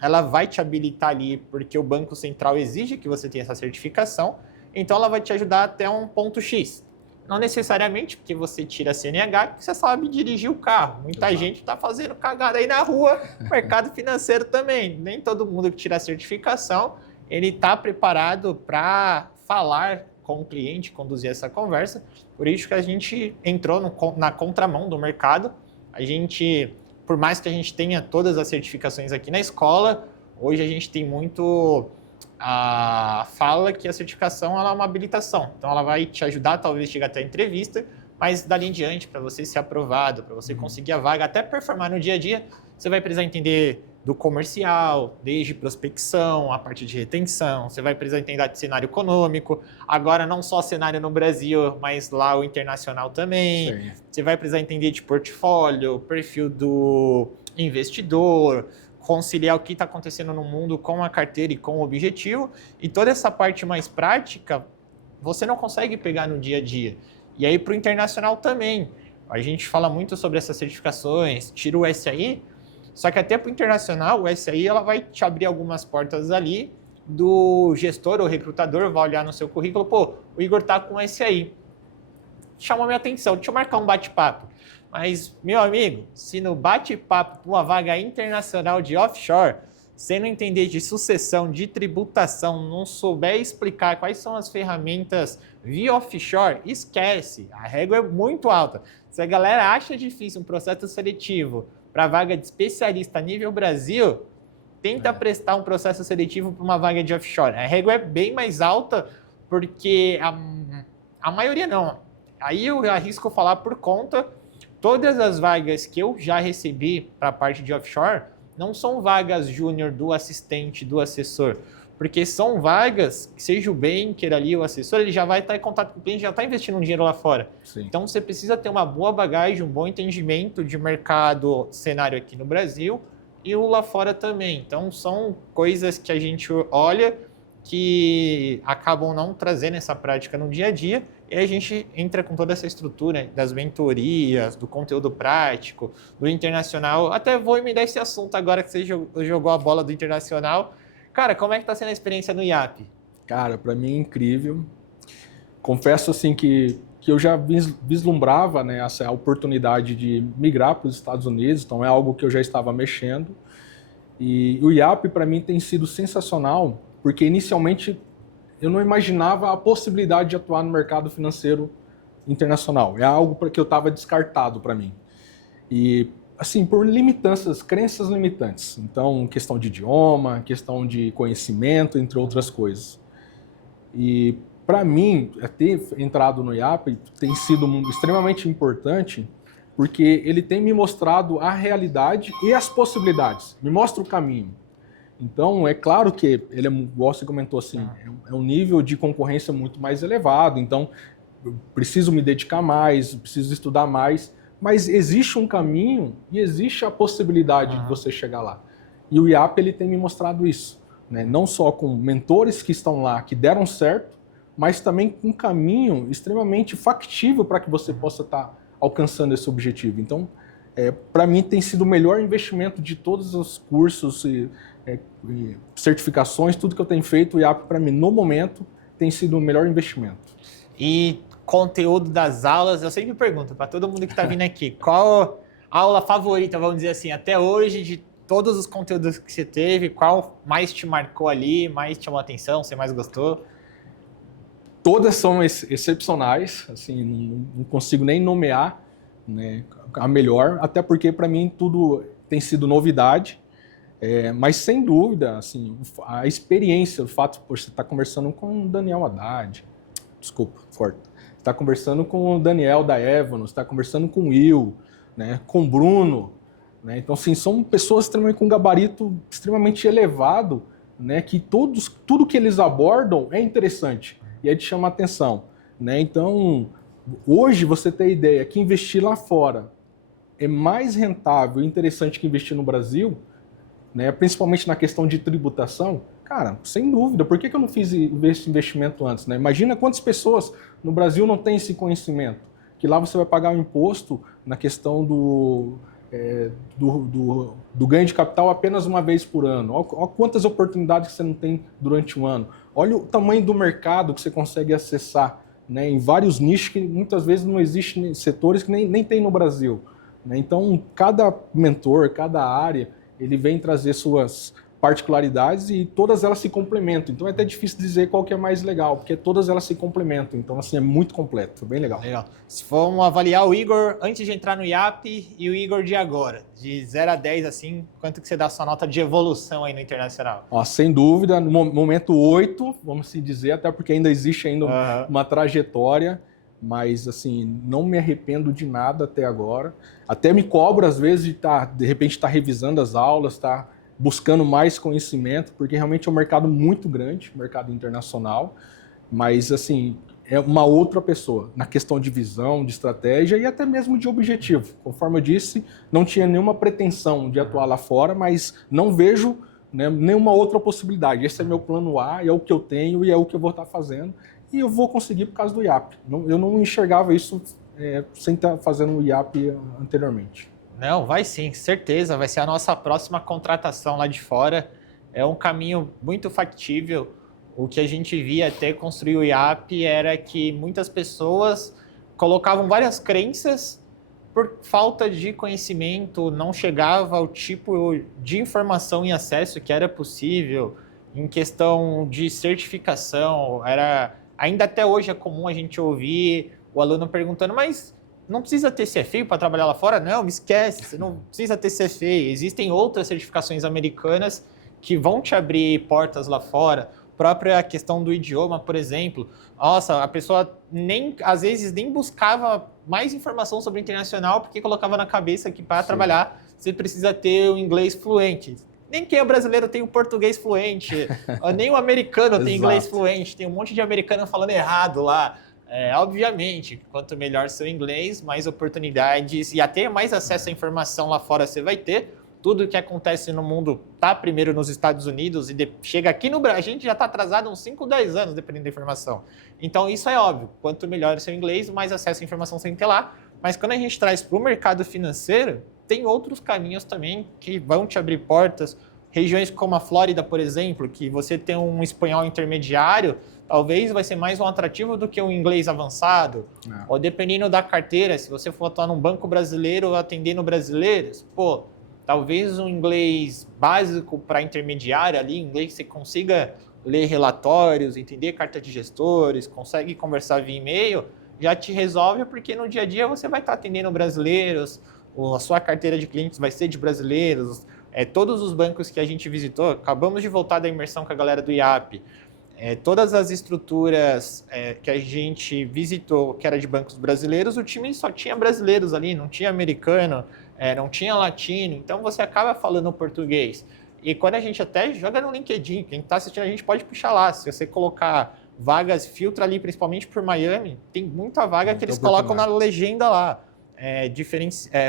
Ela vai te habilitar ali porque o Banco Central exige que você tenha essa certificação. Então, ela vai te ajudar até um ponto X. Não necessariamente porque você tira a CNH que você sabe dirigir o carro. Muita gente está fazendo cagada aí na rua, mercado financeiro também. Nem todo mundo que tira a certificação, ele está preparado para falar com o cliente, conduzir essa conversa. Por isso que a gente entrou na contramão do mercado. A gente, por mais que a gente tenha todas as certificações aqui na escola, hoje a gente tem muito... fala que a certificação ela é uma habilitação, então ela vai te ajudar talvez chegar até a entrevista, mas dali em diante, para você ser aprovado, para você conseguir a vaga, até performar no dia a dia, você vai precisar entender do comercial, desde prospecção, a parte de retenção, você vai precisar entender de cenário econômico, agora não só cenário no Brasil, mas lá o internacional também. Sim. Você vai precisar entender de portfólio, perfil do investidor, conciliar o que está acontecendo no mundo com a carteira e com o objetivo, e toda essa parte mais prática, você não consegue pegar no dia a dia. E aí para o internacional também, a gente fala muito sobre essas certificações, tira o SAI, só que até para o internacional, o SAI ela vai te abrir algumas portas ali, do gestor ou recrutador vai olhar no seu currículo, pô, o Igor tá com SAI, chamou minha atenção, deixa eu marcar um bate-papo. Mas, meu amigo, se no bate-papo para uma vaga internacional de offshore, você não entender de sucessão, de tributação, não souber explicar quais são as ferramentas via offshore, esquece. A régua é muito alta. Se a galera acha difícil um processo seletivo para vaga de especialista a nível Brasil, tenta prestar um processo seletivo para uma vaga de offshore. A régua é bem mais alta porque a maioria não. Aí eu arrisco falar por conta... Todas as vagas que eu já recebi para a parte de offshore não são vagas júnior do assistente, do assessor, porque são vagas que seja o banker ali, o assessor, ele já vai estar em contato com o cliente, já está investindo um dinheiro lá fora. Sim. Então você precisa ter uma boa bagagem, um bom entendimento de mercado, cenário aqui no Brasil e o lá fora também. Então são coisas que a gente olha que acabam não trazendo essa prática no dia a dia, e aí a gente entra com toda essa estrutura das mentorias, do conteúdo prático, do internacional. Até vou me dar esse assunto agora que você jogou a bola do internacional. Cara, como é que está sendo a experiência no IAP? Cara, para mim é incrível. Confesso assim que eu já vislumbrava, né, essa oportunidade de migrar para os Estados Unidos, então é algo que eu já estava mexendo. E o IAP para mim tem sido sensacional, porque inicialmente eu não imaginava a possibilidade de atuar no mercado financeiro internacional. É algo que eu estava descartado para mim. E, assim, por limitâncias, crenças limitantes. Então, questão de idioma, questão de conhecimento, entre outras coisas. E para mim, ter entrado no IAP tem sido extremamente importante, porque ele tem me mostrado a realidade e as possibilidades, me mostra o caminho. Então, é claro que ele, igual você comentou assim, é um nível de concorrência muito mais elevado, então eu preciso me dedicar mais, preciso estudar mais, mas existe um caminho e existe a possibilidade de você chegar lá. E o IAP ele tem me mostrado isso, né? Não só com mentores que estão lá, que deram certo, mas também com um caminho extremamente factível para que você possa estar alcançando esse objetivo. Então, para mim tem sido o melhor investimento de todos os cursos e certificações, tudo que eu tenho feito, o IAP para mim no momento tem sido o melhor investimento. E conteúdo das aulas, eu sempre pergunto para todo mundo que está vindo aqui, qual a aula favorita, vamos dizer assim, até hoje, de todos os conteúdos que você teve, qual mais te marcou ali, mais te chamou a atenção, você mais gostou? Todas são excepcionais, assim, não consigo nem nomear, né, a melhor, até porque para mim tudo tem sido novidade, mas sem dúvida, assim, a experiência, o fato de você estar conversando com o Daniel Haddad, desculpa, forte, está conversando com o Daniel da Evanos, está conversando com o Will, né, com o Bruno, né, então assim, são pessoas extremamente com um gabarito extremamente elevado, né, que tudo que eles abordam é interessante e aí te chama a atenção, né? Então, hoje você tem a ideia que investir lá fora é mais rentável e interessante que investir no Brasil, né? Principalmente na questão de tributação, cara, sem dúvida. Por que eu não fiz esse investimento antes, né? Imagina quantas pessoas no Brasil não têm esse conhecimento, que lá você vai pagar o imposto na questão do ganho de capital apenas uma vez por ano. Olha quantas oportunidades você não tem durante um ano. Olha o tamanho do mercado que você consegue acessar, né, em vários nichos que muitas vezes não existem, setores que nem tem no Brasil, né? Então, cada mentor, cada área, ele vem trazer suas particularidades e todas elas se complementam. Então é até difícil dizer qual que é mais legal, porque todas elas se complementam. Então, assim, é muito completo, bem legal. Legal. Se formos avaliar o Igor antes de entrar no IAP e o Igor de agora, de 0 a 10, assim, quanto que você dá a sua nota de evolução aí no internacional? Sem dúvida, no momento 8, vamos se dizer, até porque ainda existe uma trajetória, mas, assim, não me arrependo de nada até agora. Até me cobro, às vezes, de repente, estar revisando as aulas, estar buscando mais conhecimento, porque realmente é um mercado muito grande, mercado internacional, mas, assim, é uma outra pessoa, na questão de visão, de estratégia e até mesmo de objetivo. Conforme eu disse, não tinha nenhuma pretensão de atuar lá fora, mas não vejo, né, nenhuma outra possibilidade. Esse é meu plano A, é o que eu tenho e é o que eu vou estar fazendo, e eu vou conseguir por causa do IAP. Eu não enxergava isso sem estar fazendo o IAP anteriormente. Não, vai sim, certeza. Vai ser a nossa próxima contratação lá de fora. É um caminho muito factível. O que a gente via até construir o IAP era que muitas pessoas colocavam várias crenças por falta de conhecimento, não chegava ao tipo de informação e acesso que era possível. Em questão de certificação, ainda até hoje é comum a gente ouvir o aluno perguntando, mas não precisa ter CFA para trabalhar lá fora? Não, me esquece, você não precisa ter CFA. Existem outras certificações americanas que vão te abrir portas lá fora. Própria questão do idioma, por exemplo. Nossa, a pessoa às vezes nem buscava mais informação sobre o internacional porque colocava na cabeça que para trabalhar você precisa ter o inglês fluente. Nem quem é brasileiro tem o português fluente, nem o americano tem inglês fluente. Tem um monte de americano falando errado lá. Obviamente, quanto melhor seu inglês, mais oportunidades e até mais acesso à informação lá fora você vai ter. Tudo que acontece no mundo está primeiro nos Estados Unidos e chega aqui no Brasil, a gente já está atrasado uns 5, 10 anos, dependendo da informação. Então, isso é óbvio. Quanto melhor o seu inglês, mais acesso à informação você tem que ter lá. Mas quando a gente traz para o mercado financeiro, tem outros caminhos também que vão te abrir portas. Regiões como a Flórida, por exemplo, que você tem um espanhol intermediário, talvez vai ser mais um atrativo do que um inglês avançado. Ou dependendo da carteira, se você for atuar num banco brasileiro atendendo brasileiros, talvez um inglês básico para intermediário ali, inglês que você consiga ler relatórios, entender carta de gestores, consegue conversar via e-mail, já te resolve, porque no dia a dia você vai estar atendendo brasileiros, a sua carteira de clientes vai ser de brasileiros, todos os bancos que a gente visitou, acabamos de voltar da imersão com a galera do IAP, Todas as estruturas que a gente visitou, que era de bancos brasileiros, o time só tinha brasileiros ali, não tinha americano, não tinha latino, então você acaba falando português. E quando a gente até joga no LinkedIn, quem está assistindo a gente pode puxar lá, se você colocar vagas, filtra ali principalmente por Miami, tem muita vaga que eles colocam na legenda lá,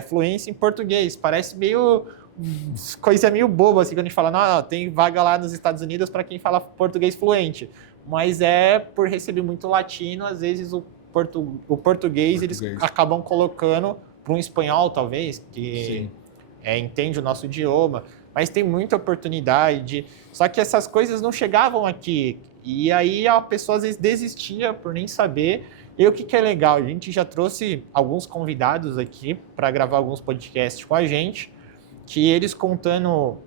fluência em português, parece meio... coisa meio boba, assim, quando a gente fala, não, tem vaga lá nos Estados Unidos para quem fala português fluente. Mas por receber muito latino, às vezes o português eles acabam colocando para um espanhol, talvez, que entende o nosso idioma. Mas tem muita oportunidade. Só que essas coisas não chegavam aqui. E aí a pessoa às vezes desistia por nem saber. E o que é legal? A gente já trouxe alguns convidados aqui para gravar alguns podcasts com a gente, que eles contando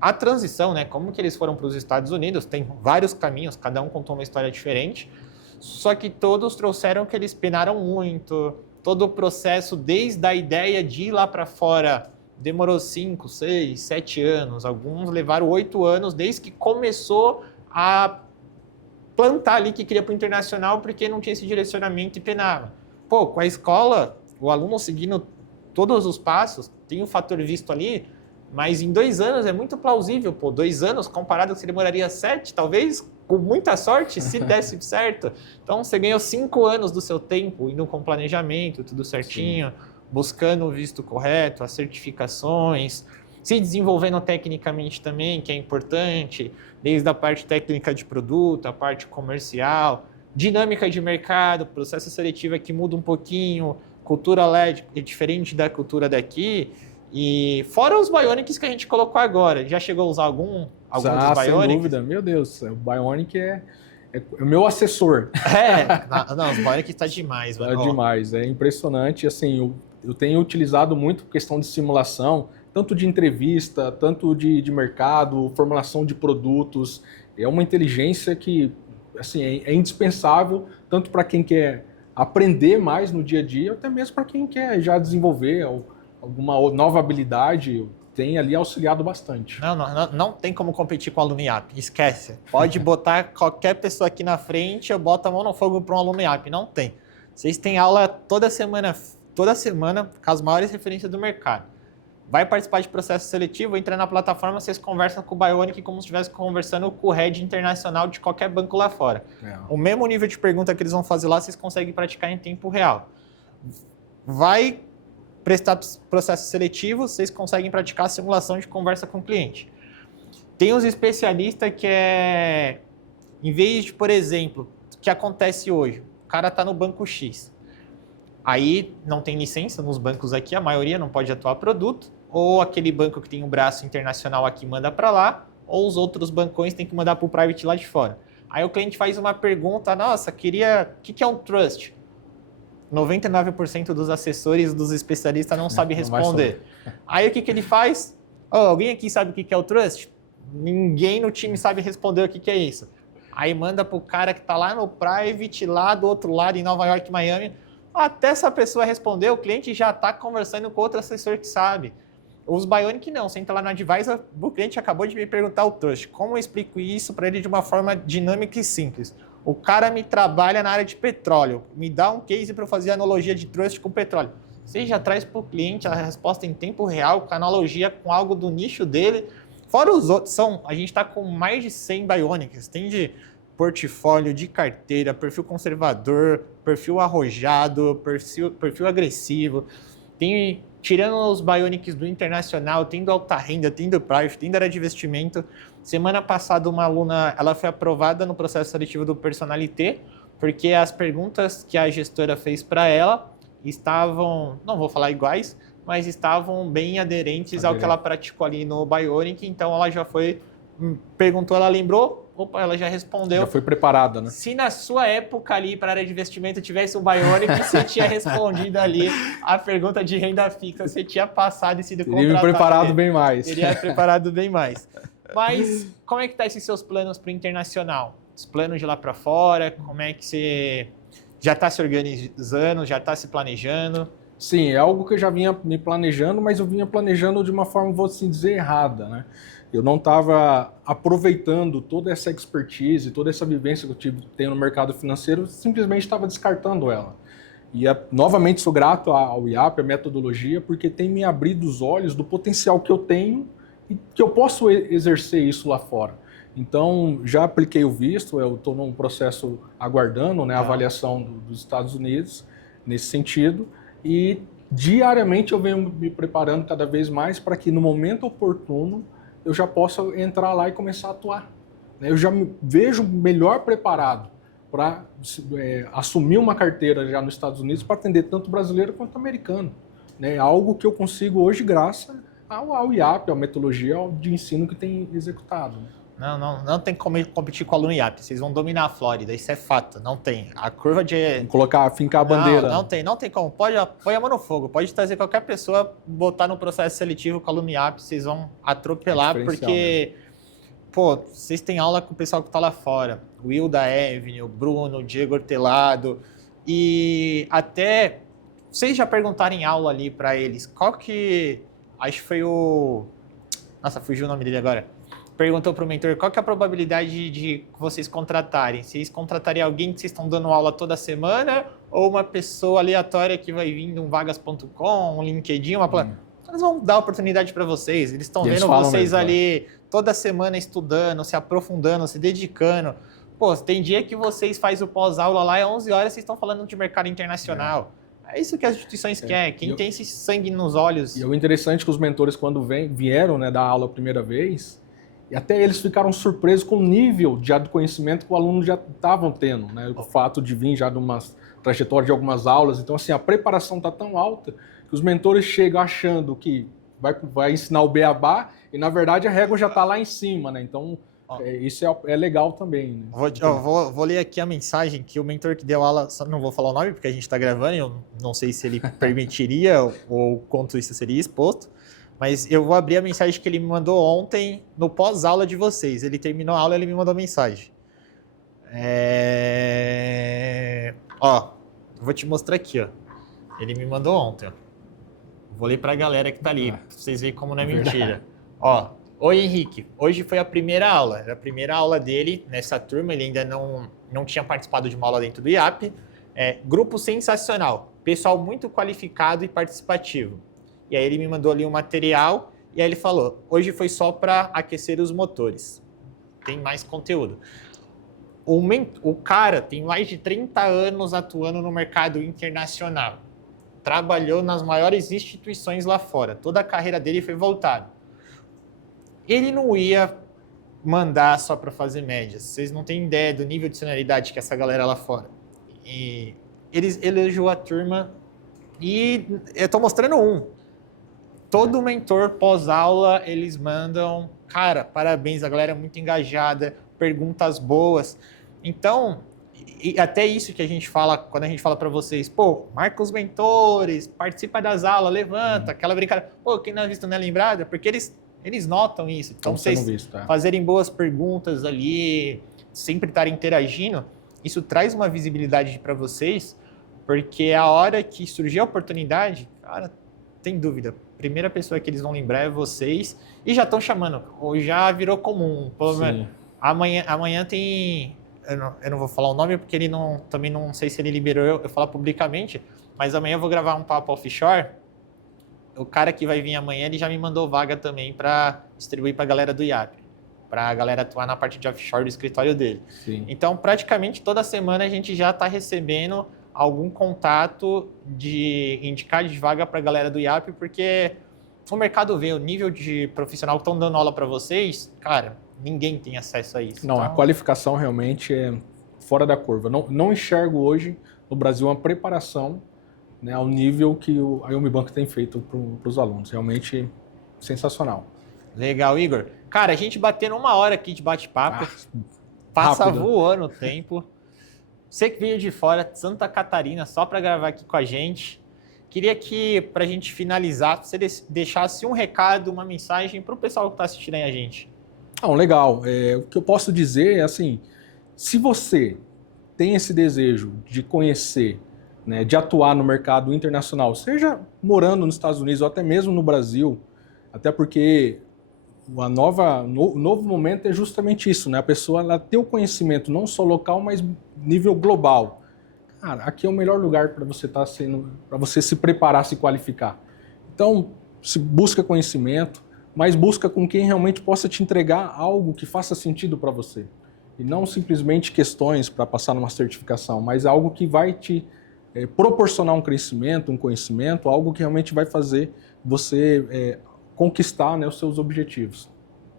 a transição, né? Como que eles foram para os Estados Unidos, tem vários caminhos, cada um contou uma história diferente, só que todos trouxeram que eles penaram muito, todo o processo, desde a ideia de ir lá para fora, demorou 5, 6, 7 anos, alguns levaram 8 anos, desde que começou a plantar ali que queria para o internacional, porque não tinha esse direcionamento e penava. Pô, com a escola, o aluno seguindo todos os passos, tem um fator visto ali, mas em 2 anos é muito plausível, pô, 2 anos comparado com que você demoraria 7, talvez, com muita sorte, se desse certo. Então, você ganhou 5 anos do seu tempo, indo com planejamento, tudo certinho, buscando o visto correto, as certificações, se desenvolvendo tecnicamente também, que é importante, desde a parte técnica de produto, a parte comercial, dinâmica de mercado, processo seletivo que muda um pouquinho, cultura LED é diferente da cultura daqui, e fora os Bionics que a gente colocou agora, já chegou a usar algum dos Bionics? Sem dúvida, meu Deus, o Bionic é o meu assessor. Não, os Bionics está demais. Está demais, é impressionante, assim, eu tenho utilizado muito questão de simulação, tanto de entrevista, tanto de mercado, formulação de produtos, é uma inteligência que, assim, é indispensável, tanto para quem quer aprender mais no dia a dia, até mesmo para quem quer já desenvolver alguma nova habilidade, tem ali auxiliado bastante. Não tem como competir com o aluno IAP, esquece. Pode botar qualquer pessoa aqui na frente, eu boto a mão no fogo para um aluno IAP, não tem. Vocês têm aula toda semana com as maiores referências do mercado. Vai participar de processo seletivo, entra na plataforma, vocês conversam com o Bionic como se estivesse conversando com o head internacional de qualquer banco lá fora. O mesmo nível de pergunta que eles vão fazer lá, vocês conseguem praticar em tempo real. Vai prestar processo seletivo, vocês conseguem praticar a simulação de conversa com o cliente. Tem os especialistas que em vez de, por exemplo, o que acontece hoje, o cara está no banco X, aí não tem licença nos bancos aqui, a maioria não pode atuar produto, ou aquele banco que tem um braço internacional aqui manda para lá, ou os outros bancões têm que mandar para o private lá de fora. Aí o cliente faz uma pergunta, nossa, o que é um trust? 99% dos assessores, dos especialistas não sabe responder. Aí o que ele faz? Alguém aqui sabe o que é o trust? Ninguém no time sabe responder o que é isso. Aí manda para o cara que está lá no private, lá do outro lado, em Nova York, Miami. Até essa pessoa responder, o cliente já está conversando com outro assessor que sabe. Os Bionic não, você entra lá no Advisor, o cliente acabou de me perguntar o trust. Como eu explico isso para ele de uma forma dinâmica e simples? O cara me trabalha na área de petróleo, me dá um case para eu fazer analogia de trust com petróleo. Você já traz para o cliente a resposta em tempo real, com analogia com algo do nicho dele. Fora os outros, a gente está com mais de 100 Bionics, tem de portfólio, de carteira, perfil conservador, perfil arrojado, perfil agressivo. Tem, tirando os Bionics do internacional, tem do alta renda, tem do private, tem da área de investimento. Semana passada, uma aluna ela foi aprovada no processo seletivo do Personalité, porque as perguntas que a gestora fez para ela estavam, não vou falar iguais, mas estavam bem aderentes ao que ela praticou ali no Bionic. Então, ela já foi, perguntou, ela lembrou, ela já respondeu. Já foi preparada, né? Se na sua época ali para a área de investimento tivesse um Bionic, você tinha respondido ali a pergunta de renda fixa, você tinha passado e sido contratado. Teria preparado bem mais. Teria preparado bem mais. Mas como é que tá esses seus planos para o internacional? Os planos de lá para fora, como é que você já está se organizando, já está se planejando? Sim, é algo que eu já vinha me planejando, mas eu vinha planejando de uma forma, vou assim dizer, errada, né? Eu não estava aproveitando toda essa expertise, toda essa vivência que tenho no mercado financeiro, simplesmente estava descartando ela. E novamente sou grato ao IAP, à metodologia, porque tem me abrido os olhos do potencial que eu tenho e que eu posso exercer isso lá fora. Então, já apliquei o visto, eu estou num processo aguardando, né, a avaliação dos Estados Unidos nesse sentido, e diariamente eu venho me preparando cada vez mais para que no momento oportuno eu já possa entrar lá e começar a atuar. Eu já me vejo melhor preparado para assumir uma carteira já nos Estados Unidos para atender tanto brasileiro quanto americano. Algo que eu consigo hoje graças ao IAP, à metodologia de ensino que tem executado. Não tem como competir com o aluno IAP. Vocês vão dominar a Flórida, isso é fato. Não tem. A curva de... Fincar a bandeira. Não tem como. Põe a mão no fogo. Pode trazer qualquer pessoa, botar no processo seletivo com o aluno IAP, vocês vão atropelar, porque... Pô, vocês têm aula com o pessoal que está lá fora. O Will da Avenue, o Bruno, o Diego Hortelado. E até... Vocês já perguntaram em aula ali para eles, qual que... Acho que foi o... Nossa, fugiu o nome dele agora. Perguntou para o mentor qual que é a probabilidade de vocês contratarem. Vocês contratariam alguém que vocês estão dando aula toda semana ou uma pessoa aleatória que vai vir de um vagas.com, um LinkedIn, Eles vão dar oportunidade para vocês. Eles estão vendo vocês mesmo, ali toda semana estudando, se aprofundando, se dedicando. Pô, tem dia que vocês fazem o pós-aula lá, é 11 horas, vocês estão falando de mercado internacional. É isso que as instituições querem. Quem tem esse sangue nos olhos. E o interessante é que os mentores, quando vieram dar aula a primeira vez, e até eles ficaram surpresos com o nível de conhecimento que o aluno já estavam tendo, né? O fato de vir já de uma trajetória de algumas aulas. Então, assim, a preparação está tão alta que os mentores chegam achando que vai ensinar o beabá e, na verdade, a régua já está lá em cima, né? Então, isso é legal também. Né? Vou ler aqui a mensagem que o mentor que deu aula, só não vou falar o nome porque a gente está gravando, eu não sei se ele permitiria ou quanto isso seria exposto. Mas eu vou abrir a mensagem que ele me mandou ontem no pós-aula de vocês. Ele terminou a aula e ele me mandou a mensagem. Vou te mostrar aqui, ó. Ele me mandou ontem, ó. Vou ler para a galera que tá ali, pra vocês verem como não é mentira. Oi Henrique, hoje foi a primeira aula. Era a primeira aula dele nessa turma, ele ainda não tinha participado de uma aula dentro do IAP. Grupo sensacional, pessoal muito qualificado e participativo. E aí ele me mandou ali um material e aí ele falou, hoje foi só para aquecer os motores. Tem mais conteúdo. O cara tem mais de 30 anos atuando no mercado internacional. Trabalhou nas maiores instituições lá fora. Toda a carreira dele foi voltada. Ele não ia mandar só para fazer médias. Vocês não têm ideia do nível de senioridade que essa galera lá fora. E eles elogiou a turma e eu estou mostrando Todo mentor pós-aula, eles mandam, cara, parabéns, a galera é muito engajada, perguntas boas. Então, e até isso que a gente fala, quando a gente fala para vocês, marca os mentores, participa das aulas, levanta, aquela brincadeira. Quem não é visto não é lembrado, porque eles notam isso. Então, vocês fazerem boas perguntas ali, sempre estarem interagindo, isso traz uma visibilidade para vocês, porque a hora que surgir a oportunidade, cara, tem dúvida. Primeira pessoa que eles vão lembrar é vocês e já estão chamando, ou já virou comum. Amanhã tem, eu não vou falar o nome porque ele também não sei se ele liberou eu falar publicamente, mas amanhã eu vou gravar um papo offshore. O cara que vai vir amanhã, ele já me mandou vaga também para distribuir para a galera do IAP, para a galera atuar na parte de offshore do escritório dele. Sim. Então, praticamente toda semana a gente já está recebendo algum contato de indicar de vaga para a galera do IAP, porque o mercado vê o nível de profissional que estão dando aula para vocês, cara, ninguém tem acesso a isso. Não, a qualificação realmente é fora da curva. Não enxergo hoje no Brasil uma preparação, né, ao nível que a Unibanco tem feito para os alunos. Realmente sensacional. Legal, Igor. Cara, a gente batendo 1 hora aqui de bate-papo, passa rápido. Voando o tempo. Você que veio de fora, de Santa Catarina, só para gravar aqui com a gente. Queria que, para a gente finalizar, você deixasse um recado, uma mensagem para o pessoal que está assistindo aí a gente. Legal. O que eu posso dizer é assim, se você tem esse desejo de conhecer, né, de atuar no mercado internacional, seja morando nos Estados Unidos ou até mesmo no Brasil, até porque o novo momento é justamente isso, né? A pessoa ela ter o conhecimento não só local, mas nível global. Cara, aqui é o melhor lugar para você estar para você se preparar, se qualificar. Então, se busca conhecimento, mas busca com quem realmente possa te entregar algo que faça sentido para você. E não simplesmente questões para passar numa certificação, mas algo que vai te proporcionar um crescimento, um conhecimento, algo que realmente vai fazer você conquistar, né, os seus objetivos.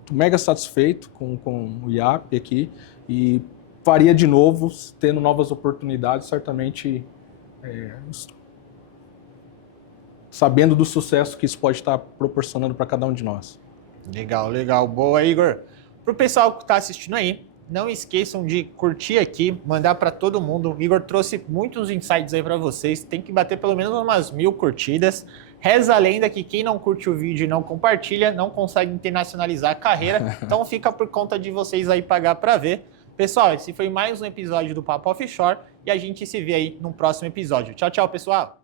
Estou mega satisfeito com o IAP aqui e faria de novo, tendo novas oportunidades, certamente sabendo do sucesso que isso pode estar proporcionando para cada um de nós. Legal, legal. Boa, Igor. Para o pessoal que está assistindo aí, não esqueçam de curtir aqui, mandar para todo mundo. O Igor trouxe muitos insights aí para vocês. Tem que bater pelo menos umas 1000 curtidas. Reza a lenda que quem não curte o vídeo e não compartilha, não consegue internacionalizar a carreira. Então fica por conta de vocês aí pagar para ver. Pessoal, esse foi mais um episódio do Papo Offshore e a gente se vê aí no próximo episódio. Tchau, tchau, pessoal!